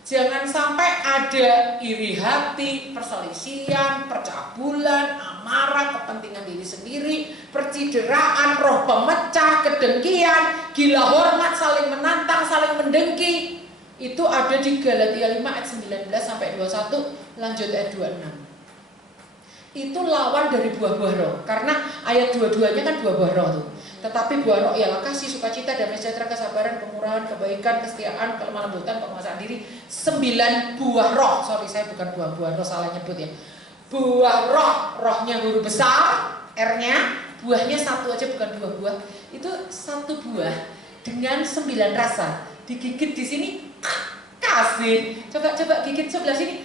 jangan sampai ada iri hati, perselisihan, percabulan, amarah, kepentingan diri sendiri, percideraan, roh pemecah, kedengkian, gila hormat, saling menantang, saling mendengki. Itu ada di Galatia 5 ayat 19 sampai 21, lanjut ayat 26. Itu lawan dari buah-buah roh. Karena ayat 22-nya kan buah-buah roh tuh. Tetapi buah roh ialah kasih, sukacita, damai sejahtera, kesabaran, kemurahan, kebaikan, kesetiaan, kelemah lembutan, penguasaan diri. 9 buah roh. Sorry, saya bukan buah-buah roh, salah nyebut ya. Buah roh, rohnya huruf besar, R-nya, buahnya satu aja bukan 2 buah. Itu 1 buah dengan 9 rasa. Digigit di sini kasih, coba gigit sebelah sini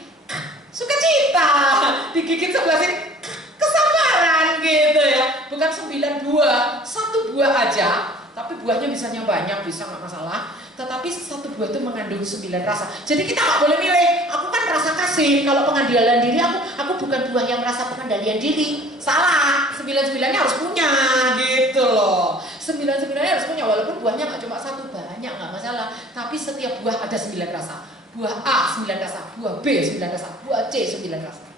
sukacita, digigit sebelah sini kesabaran gitu ya. Bukan 9 buah, 1 buah aja, tapi buahnya bisanya banyak, bisa nggak masalah. Tetapi 1 buah itu mengandung 9 rasa. Jadi kita nggak boleh milih. Aku kan rasa kasih, kalau pengendalian diri aku bukan buah yang rasa pengendalian diri. Salah, 9-9-nya harus punya gitu loh. 9-9-nya harus punya, walaupun buahnya nggak cuma 1, banyak nggak masalah. Tapi setiap buah ada 9 rasa. Buah A 9 rasa, buah B 9 rasa, buah C 9 rasa.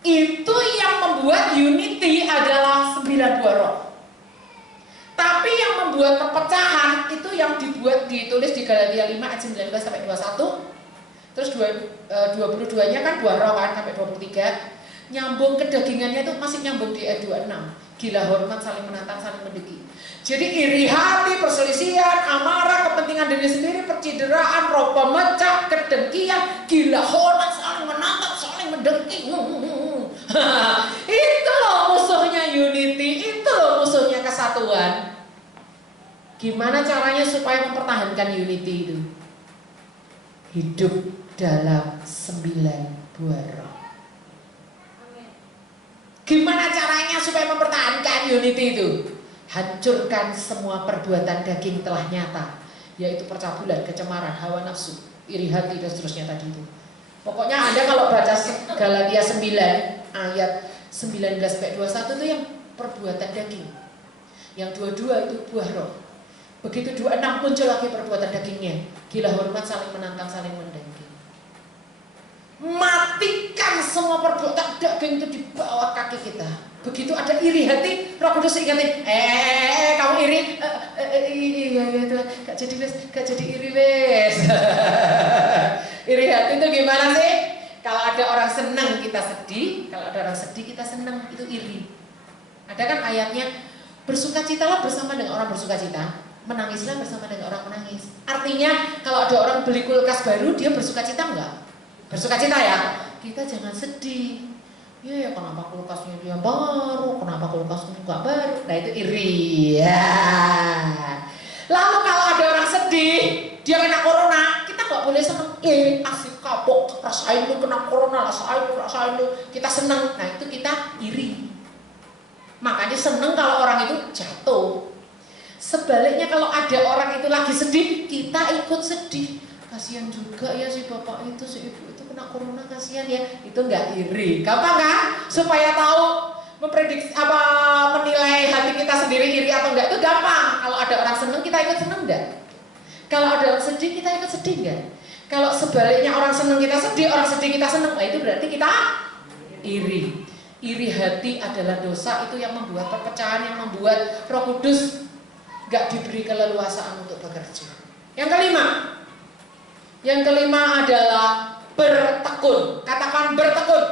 Itu yang membuat unity adalah 9 buah roh. Tapi yang membuat perpecahan itu yang ditulis di Galatia 5 ayat 19 sampai 21. Terus 22-nya kan buah roh kan sampai 23. Nyambung kedagingannya itu masih nyambung di ayat 26. Gila hormat, saling menantang, saling mendengki. Jadi iri hati, perselisihan, amarah, kepentingan diri sendiri, percideraan, roh pemecah, kedengkian, gila hormat, saling menantang, saling mendengki. Itu loh musuhnya unity, itu loh musuhnya kesatuan. Gimana caranya supaya mempertahankan unity itu? Hidup dalam 9 buah roh. Gimana caranya supaya mempertahankan unity itu? Hancurkan semua perbuatan daging telah nyata, yaitu percabulan, kecemaran, hawa nafsu, iri hati dan seterusnya tadi itu. Pokoknya Anda kalau baca Galatia 9 ayat 19 sampai 21 itu yang perbuatan daging. Yang 22 itu buah roh. Begitu 26 muncul lagi perbuatan dagingnya, gila hormat, saling menantang, saling mendengki. Matikan semua perbuatan daging itu di bawah kaki kita. Begitu ada iri hati, Roh Kudus ingatin, kamu iri, iya Tuhan, gak jadi iri wes. Iri hati itu gimana sih? Kalau ada orang senang kita sedih, kalau ada orang sedih kita senang, itu iri. Ada kan ayatnya, bersukacitalah bersama dengan orang bersukacita, menangislah bersama dengan orang menangis. Artinya kalau ada orang beli kulkas baru, dia bersukacita enggak? Bersukacita ya, kita jangan sedih. Ya kenapa kulkasnya dia baru, kenapa kulkasnya enggak baru? Nah itu iri ya. Lalu kalau ada orang sedih, dia kena corona, kita nggak boleh seneng. Asik kapok, rasain lu kena corona, rasain lu. Kita seneng, nah itu kita iri. Makanya seneng kalau orang itu jatuh. Sebaliknya kalau ada orang itu lagi sedih, kita ikut sedih. kasihan juga ya si bapak itu, si ibu itu kena corona, kasihan ya. Itu nggak iri. Gampang kan? Supaya tahu memprediksi menilai hati kita sendiri iri atau enggak itu gampang. Kalau ada orang seneng kita ikut seneng enggak? Kalau ada orang sedih kita ikut sedih enggak? Kalau sebaliknya orang seneng kita sedih, orang sedih kita seneng, nah itu berarti kita iri. Iri hati adalah dosa, itu yang membuat perpecahan, yang membuat Roh Kudus enggak diberi keleluasaan untuk bekerja. Yang kelima adalah bertekun. Katakan bertekun.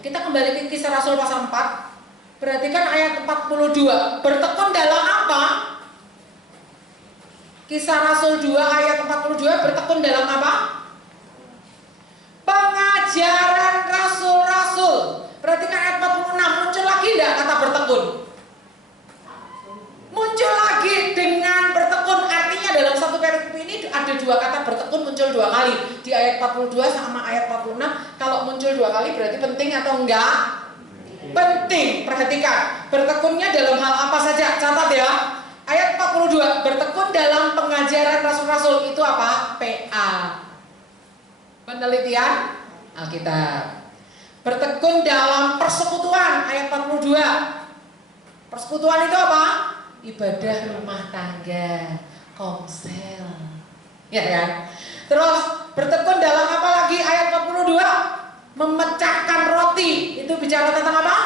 Kita kembali ke Kisah Rasul pasal 4. Perhatikan ayat 42. Bertekun dalam apa? Kisah Rasul 2 ayat 42. Bertekun dalam apa? Pengajaran rasul-rasul. Perhatikan ayat 46. Muncul lagi enggak kata bertekun? Muncul lagi dengan bertekun. Artinya dalam satu perikop ini ada dua kata bertekun muncul dua kali. Di ayat 42 sama ayat 46. Kalau muncul dua kali berarti penting atau enggak? Penting. Perhatikan. Bertekunnya dalam hal apa saja? Catat ya. Ayat 42. Bertekun dalam pengajaran rasul-rasul. Itu apa? PA. Penelitian Alkitab. Bertekun dalam persekutuan. Ayat 42. Persekutuan itu apa? Ibadah rumah tangga, komsel, ya kan? Terus bertekun dalam apa lagi? Ayat 42, memecahkan roti. Itu bicara tentang apa?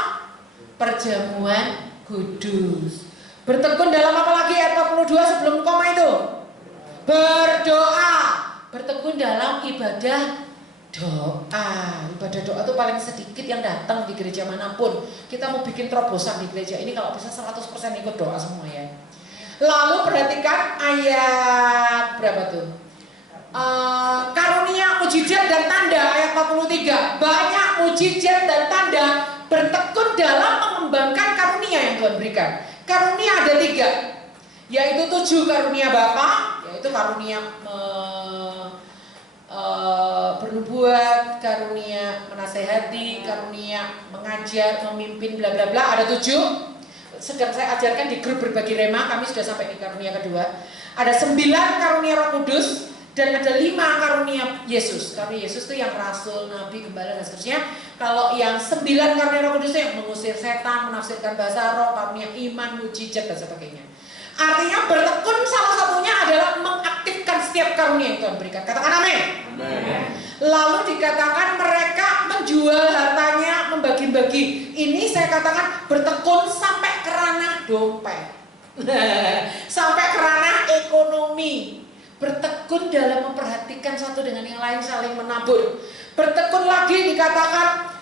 Perjamuan kudus. Bertekun dalam apa lagi? Ayat 42 sebelum koma itu. Berdoa. Bertekun dalam ibadah doa. Ibadah doa itu paling sedikit yang datang di gereja manapun. Kita mau bikin terobosan di gereja ini kalau bisa 100% ikut doa semua ya. Lalu perhatikan ayat berapa tuh? Karunia mujizat dan tanda ayat 43. Banyak mujizat dan tanda. Bertekun dalam mengembangkan karunia yang Tuhan berikan. Karunia ada 3, yaitu 7 karunia Bapa, yaitu karunia bernubuat, karunia menasehati, karunia mengajar, memimpin, bla bla bla. Ada 7. Sedang saya ajarkan di grup berbagi rema. Kami sudah sampai di karunia kedua. Ada 9 karunia Roh Kudus dan ada 5 karunia Yesus. Karunia Yesus itu yang rasul, nabi, gembala dan seterusnya. Kalau yang 9 karunia Roh Kudus itu yang mengusir setan, menafsirkan bahasa roh, karunia iman, mujizat dan sebagainya. Artinya bertekun salah satunya adalah mengaktifkan setiap karunia yang Tuhan berikan. Katakan amin. Lalu dikatakan mereka menjual hartanya, membagi-bagi. Ini saya katakan bertekun sampai ke ranah dompet, sampai ke ranah ekonomi. Bertekun dalam memperhatikan satu dengan yang lain, saling menabur. Bertekun lagi dikatakan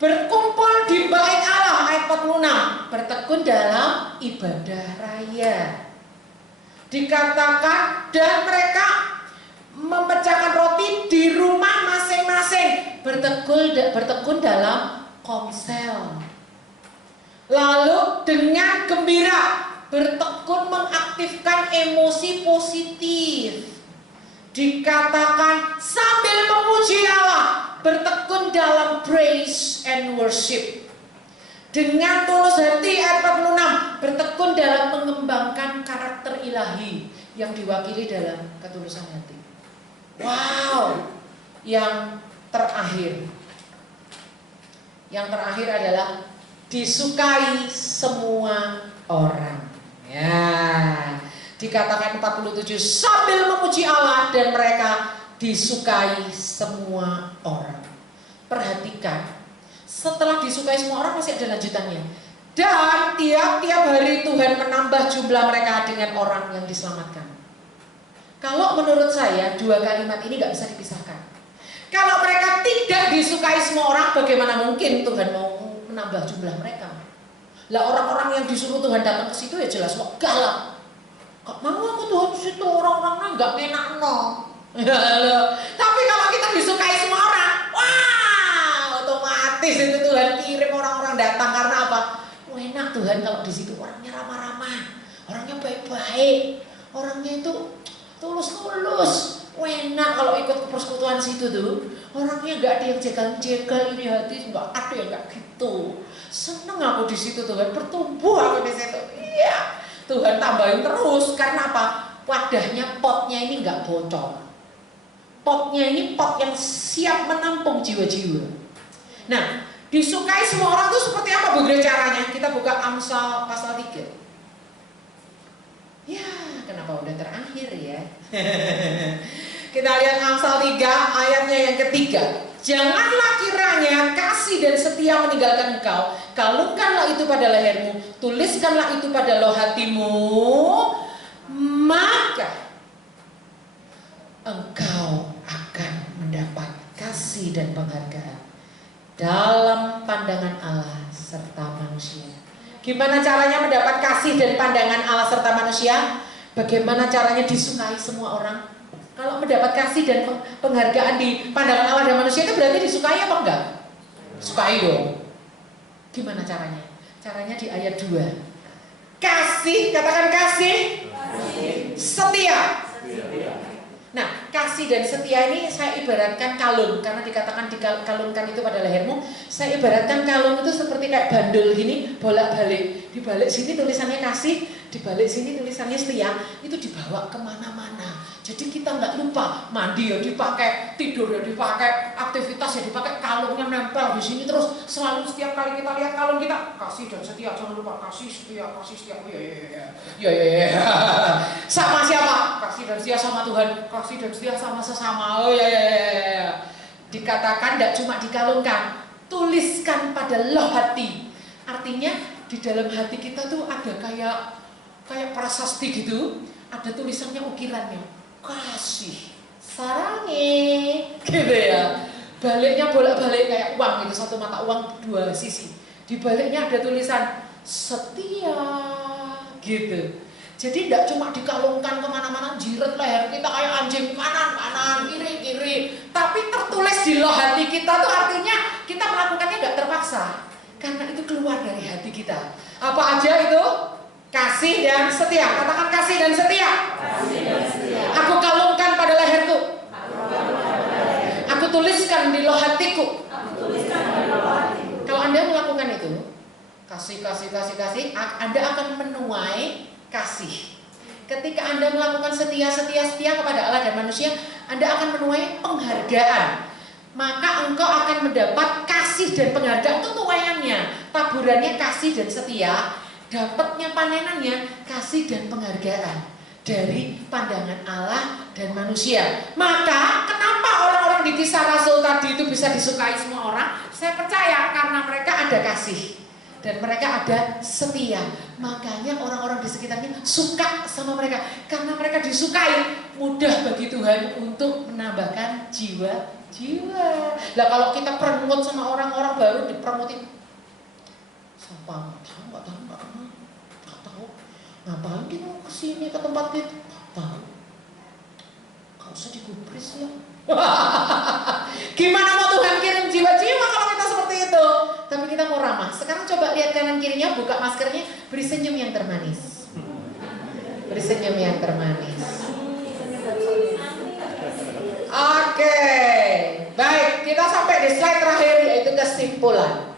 berkumpul di bait Allah ayat 46. Bertekun dalam ibadah raya. Dikatakan dan mereka memecahkan roti di rumah masing-masing. Bertekun dalam komsel. Lalu dengan gembira bertekun mengaktifkan emosi positif. Dikatakan sambil memuji Allah, bertekun dalam praise and worship. Dengan tulus hati ayat 46, bertekun dalam mengembangkan karakter ilahi yang diwakili dalam ketulusan hati. Wow. Yang terakhir adalah disukai semua orang. Ya. Dikatakan 47 sambil memuji Allah dan mereka disukai semua orang. Perhatikan, setelah disukai semua orang masih ada lanjutannya. Dan tiap-tiap hari Tuhan menambah jumlah mereka dengan orang yang diselamatkan. Kalau menurut saya 2 kalimat ini gak bisa dipisahkan. Kalau mereka tidak disukai semua orang, bagaimana mungkin Tuhan mau menambah jumlah mereka? Lah orang-orang yang disuruh Tuhan datang ke situ ya jelas kok galak. Kok mau aku Tuhan di situ orang-orangnya nggak enak no. Tapi kalau kita disukai semua orang, wah otomatis itu Tuhan kirim orang-orang datang. Karena apa? Enak Tuhan kalau di situ orangnya ramah-ramah, orangnya baik-baik, orangnya itu tulus-tulus. Enak kalau ikut ke persekutuan situ tuh, orangnya nggak ada yang jegal-jegal ini hati, nggak ada yang nggak gitu. Seneng aku di situ Tuhan, bertumbuh aku di situ. Iya. Tuhan tambahin terus, karena apa? Wadahnya, potnya ini nggak bocor. Potnya ini pot yang siap menampung jiwa-jiwa. Nah, disukai semua orang itu seperti apa Bu Grace caranya? Kita buka Amsal pasal 3. Ya, kenapa udah terakhir ya? Kita lihat Amsal 3 ayatnya yang ketiga. Janganlah kiranya kasih dan setia meninggalkan engkau. Kalungkanlah itu pada lehermu, tuliskanlah itu pada loh hatimu, maka engkau akan mendapat kasih dan penghargaan dalam pandangan Allah serta manusia. Gimana caranya mendapat kasih dan pandangan Allah serta manusia? Bagaimana caranya disukai semua orang? Kalau mendapat kasih dan penghargaan di pandangan Allah dan manusia itu berarti disukai apa enggak? Sukai dong. Gimana caranya? Caranya di ayat 2. Kasih, katakan kasih. Setia. Nah, kasih dan setia ini saya ibaratkan kalung, karena dikatakan dikalungkan itu pada lehermu. Saya ibaratkan kalung itu seperti kayak bandul gini, bolak-balik. Di balik sini tulisannya kasih, di balik sini tulisannya setia. Itu dibawa kemana-mana. Jadi kita nggak lupa, mandi ya dipakai, tidur ya dipakai, aktivitas ya dipakai, kalungnya nempel di sini terus. Selalu setiap kali kita lihat kalung kita, kasih dan setia, jangan lupa kasih setia, kasih setia. Oh ya. Sama siapa? Kasih dan setia sama Tuhan, kasih dan setia sama sesama. Oh ya. Dikatakan tidak cuma dikalungkan, tuliskan pada loh hati. Artinya di dalam hati kita tuh ada kayak prasasti gitu, ada tulisannya, ukirannya. Kasih, sarangi, gitu ya. Baliknya bolak-balik kayak uang gitu, satu mata uang dua sisi. Di baliknya ada tulisan setia, gitu. Jadi tidak cuma dikalungkan kemana-mana, jiret leher kita kayak anjing, kanan, kiri, tapi tertulis di loh hati kita tuh artinya kita melakukannya tidak terpaksa, karena itu keluar dari hati kita. Apa aja itu? Kasih dan setia. Katakan kasih dan setia. Aku kalungkan pada leherku. Aku tuliskan di loh hatiku. Kalau Anda melakukan itu, kasih, Anda akan menuai kasih. Ketika Anda melakukan setia kepada Allah dan manusia, Anda akan menuai penghargaan. Maka engkau akan mendapat kasih dan penghargaan. Itu tuaiannya, taburannya kasih dan setia. Dapatnya panenannya kasih dan penghargaan dari pandangan Allah dan manusia. Maka kenapa orang-orang di Kisah Rasul tadi itu bisa disukai semua orang? Saya percaya karena mereka ada kasih dan mereka ada setia. Makanya orang-orang di sekitarnya suka sama mereka, karena mereka disukai. Mudah bagi Tuhan untuk menambahkan jiwa-jiwa. Lah kalau kita perengut sama orang-orang baru, diperengutin siapa? Nggak tahu. Ngapain dia mau kesini ke tempat itu? Nggak tahu. Gak usah digubris ya. Gimana mau Tuhan kirim jiwa-jiwa kalau kita seperti itu? Tapi kita mau ramah. Sekarang coba lihat kanan kirinya, buka maskernya, beri senyum yang termanis. Beri senyum yang termanis. Oke, baik, kita sampai di slide terakhir, yaitu kesimpulan.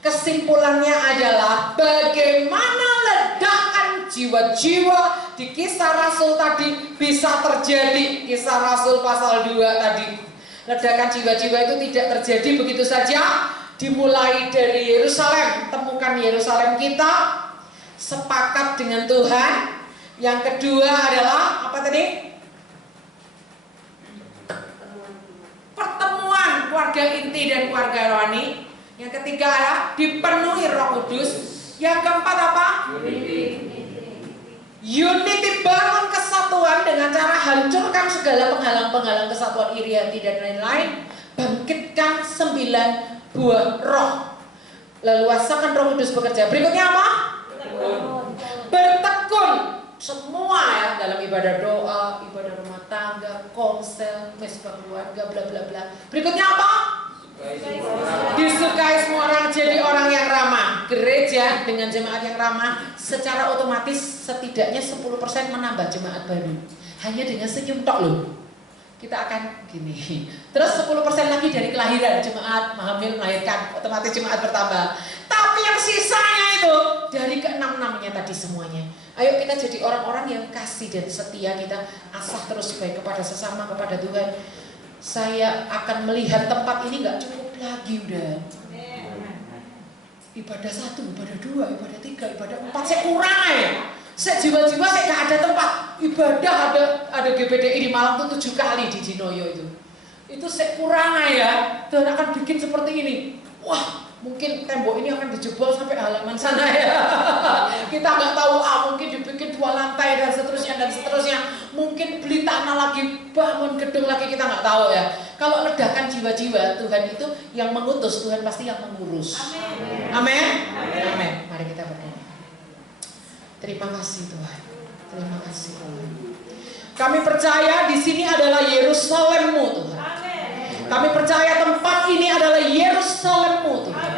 Kesimpulannya adalah bagaimana ledakan jiwa-jiwa di Kisah Rasul tadi bisa terjadi. Kisah Rasul pasal 2 tadi, ledakan jiwa-jiwa itu tidak terjadi begitu saja. Dimulai dari Yerusalem, temukan Yerusalem kita, sepakat dengan Tuhan. Yang kedua adalah apa tadi? Pertemuan keluarga inti dan keluarga rohani. Yang ketiga adalah dipenuhi Roh Kudus. Yang keempat apa? Unity, bangun kesatuan dengan cara hancurkan segala penghalang-penghalang kesatuan iri hati dan lain-lain. Bangkitkan 9 buah roh. Leluasakan Roh Kudus bekerja. Berikutnya apa? Bertekun. Semua ya, dalam ibadah doa, ibadah rumah tangga, konsel, mesbah keluarga, bla bla bla. Berikutnya apa? Disukai semua orang, jadi orang yang ramah. Gereja dengan jemaat yang ramah secara otomatis setidaknya 10% menambah jemaat baru. Hanya dengan senyum tok loh. Kita akan gini. Terus 10% lagi dari kelahiran, jemaat hamil melahirkan, otomatis jemaat bertambah. Tapi yang sisanya itu dari ke-6-6-nya tadi semuanya. Ayo kita jadi orang-orang yang kasih dan setia, kita asah terus baik kepada sesama, kepada Tuhan. saya akan melihat tempat ini nggak cukup lagi udah. Ibadah 1, ibadah 2, ibadah 3, ibadah 4, saya kurang ya. Saya jiwa-jiwa saya nggak ada tempat ibadah, ada GBDI di Malang tuh 7 kali di Jinoyo itu. Itu saya kurang ya. Tuhan akan bikin seperti ini. Wah, mungkin tembok ini akan dijebol sampai halaman sana ya. Kita nggak tahu, mungkin dibikin 2 lantai dan seterusnya dan seterusnya. Mungkin beli tanah lagi, bangun gedung lagi, kita nggak tahu ya. Kalau ledakan jiwa-jiwa, Tuhan itu yang mengutus, Tuhan pasti yang mengurus. Amin. Amin. Mari kita berdoa. Terima kasih Tuhan. Terima kasih Tuhan. Kami percaya di sini adalah Yerusalemmu Tuhan. Kami percaya tempat ini adalah Yerusalemmu Tuhan.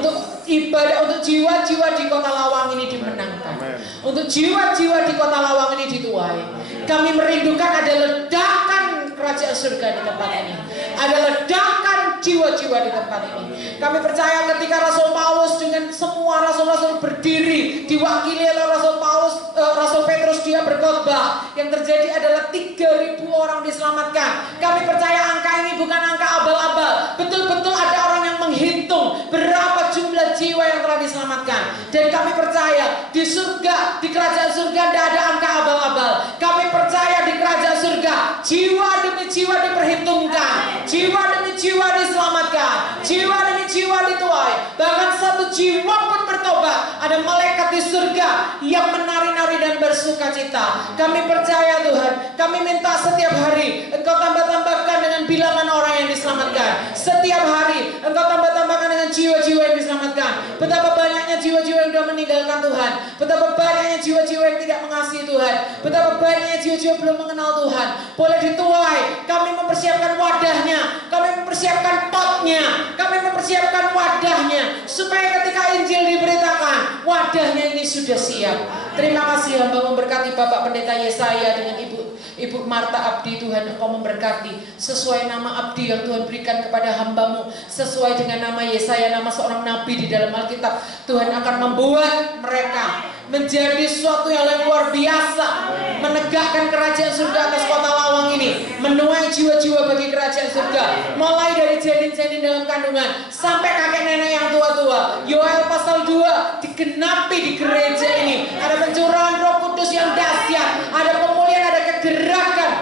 Untuk ibadah, untuk jiwa-jiwa di Kota Lawang ini dimenangkan. Untuk jiwa-jiwa di Kota Lawang ini dituai. Kami merindukan ada ledakan kerajaan surga di tempat ini. Ada ledakan jiwa-jiwa di tempat ini. Kami percaya ketika Rasul Paulus dengan semua rasul-rasul berdiri diwakili oleh Rasul Paulus, Rasul Petrus, dia berkhotbah, yang terjadi adalah 3.000 orang diselamatkan. Kami percaya angka ini bukan angka abal-abal. Betul-betul ada orang yang menghitung berapa jumlah jiwa yang telah diselamatkan. Dan kami percaya di surga, di kerajaan surga tidak ada angka abal-abal. Kami percaya di kerajaan surga jiwa demi jiwa diperhitungkan, jiwa demi jiwa diselamatkan, jiwa demi jiwa dituai. Bahkan 1 jiwa pun bertobat. Ada malaikat di surga yang menari-nari dan bersuka cita. Kami percaya Tuhan, kami minta setiap hari Engkau tambah-tambahkan dengan bilangan orang yang diselamatkan. Setiap hari Engkau tambah-tambahkan dengan jiwa-jiwa yang diselamatkan. Betapa banyaknya jiwa-jiwa yang sudah meninggalkan Tuhan. Betapa banyaknya jiwa-jiwa yang tidak mengasihi Tuhan. Betapa banyaknya jiwa-jiwa belum mengenal Tuhan. Boleh dituai. Kami mempersiapkan wadahnya. Kami mempersiapkan potnya. Kami mempersiapkan wadahnya. Supaya ketika Injil diberitakan, wadahnya ini sudah siap. Terima kasih hamba memberkati Bapak Pendeta Yesaya dengan Ibu Marta Abdi. Tuhan Engkau memberkati sesuai nama Abdi yang Tuhan berikan kepada hambamu, sesuai dengan nama Yesaya, nama seorang nabi di dalam Alkitab. Tuhan akan membuat mereka menjadi sesuatu yang luar biasa, menegakkan kerajaan surga atas Kota Lawang ini, menuai jiwa-jiwa bagi kerajaan surga, mulai dari janin-janin dalam kandungan sampai kakek nenek yang tua-tua. Yoel pasal 2 digenapi di gereja ini. Ada pencurahan Roh Kudus yang dahsyat, ada pemulihan, ada kegerakan,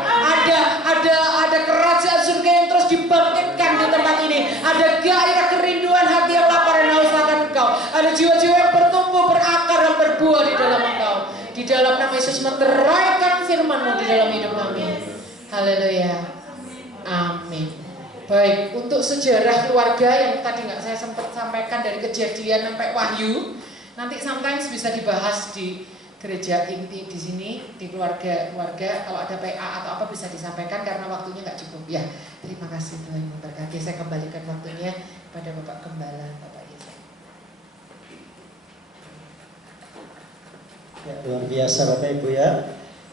ada kerajaan surga yang terus dibangkitkan di tempat ini. Ada gairah kerinduan hati yang lapar dan haus akan Engkau. Ada jiwa-jiwa yang bertumbuh, berakar dan berbuah di dalam Engkau. Di dalam nama Yesus meteraikan firman-Mu di dalam hidup kami. Haleluya. Amin. Baik, untuk sejarah keluarga yang tadi nggak saya sempat sampaikan dari Kejadian sampai Wahyu, nanti sometimes bisa dibahas di gereja inti di sini, di keluarga. Kalau ada PA atau apa bisa disampaikan karena waktunya nggak cukup. Ya, terima kasih Tuhan memberkati. Saya kembalikan waktunya pada Bapak Gembala, Bapak Yesaya. Ya, luar biasa Bapak Ibu ya.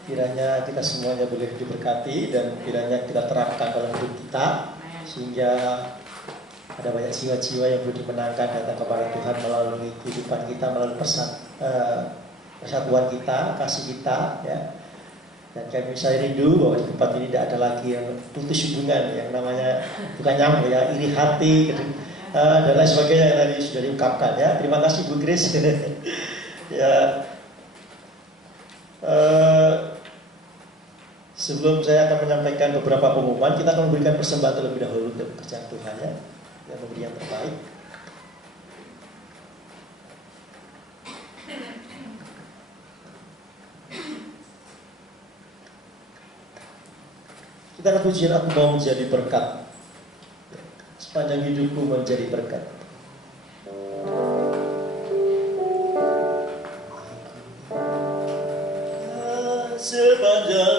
Kiranya kita semuanya boleh diberkati dan kiranya kita terapkan dalam hidup kita, sehingga ada banyak jiwa-jiwa yang boleh dimenangkan datang kepada Tuhan melalui kehidupan kita, melalui persatuan kita, kasih kita ya. Dan kami saya rindu bahwa di tempat ini tidak ada lagi yang putus hubungan, yang namanya bukan nyambung ya, iri hati dan lain sebagainya yang tadi sudah diungkapkan ya. Terima kasih Bu Grace. Ya, sebelum saya akan menyampaikan beberapa pengumuman, kita akan memberikan persembahan terlebih dahulu untuk pekerjaan Tuhan ya, yang memberi yang terbaik. Kita akan pujian Aku Mau Menjadi Berkat. Sepanjang hidupku menjadi berkat. Sepanjang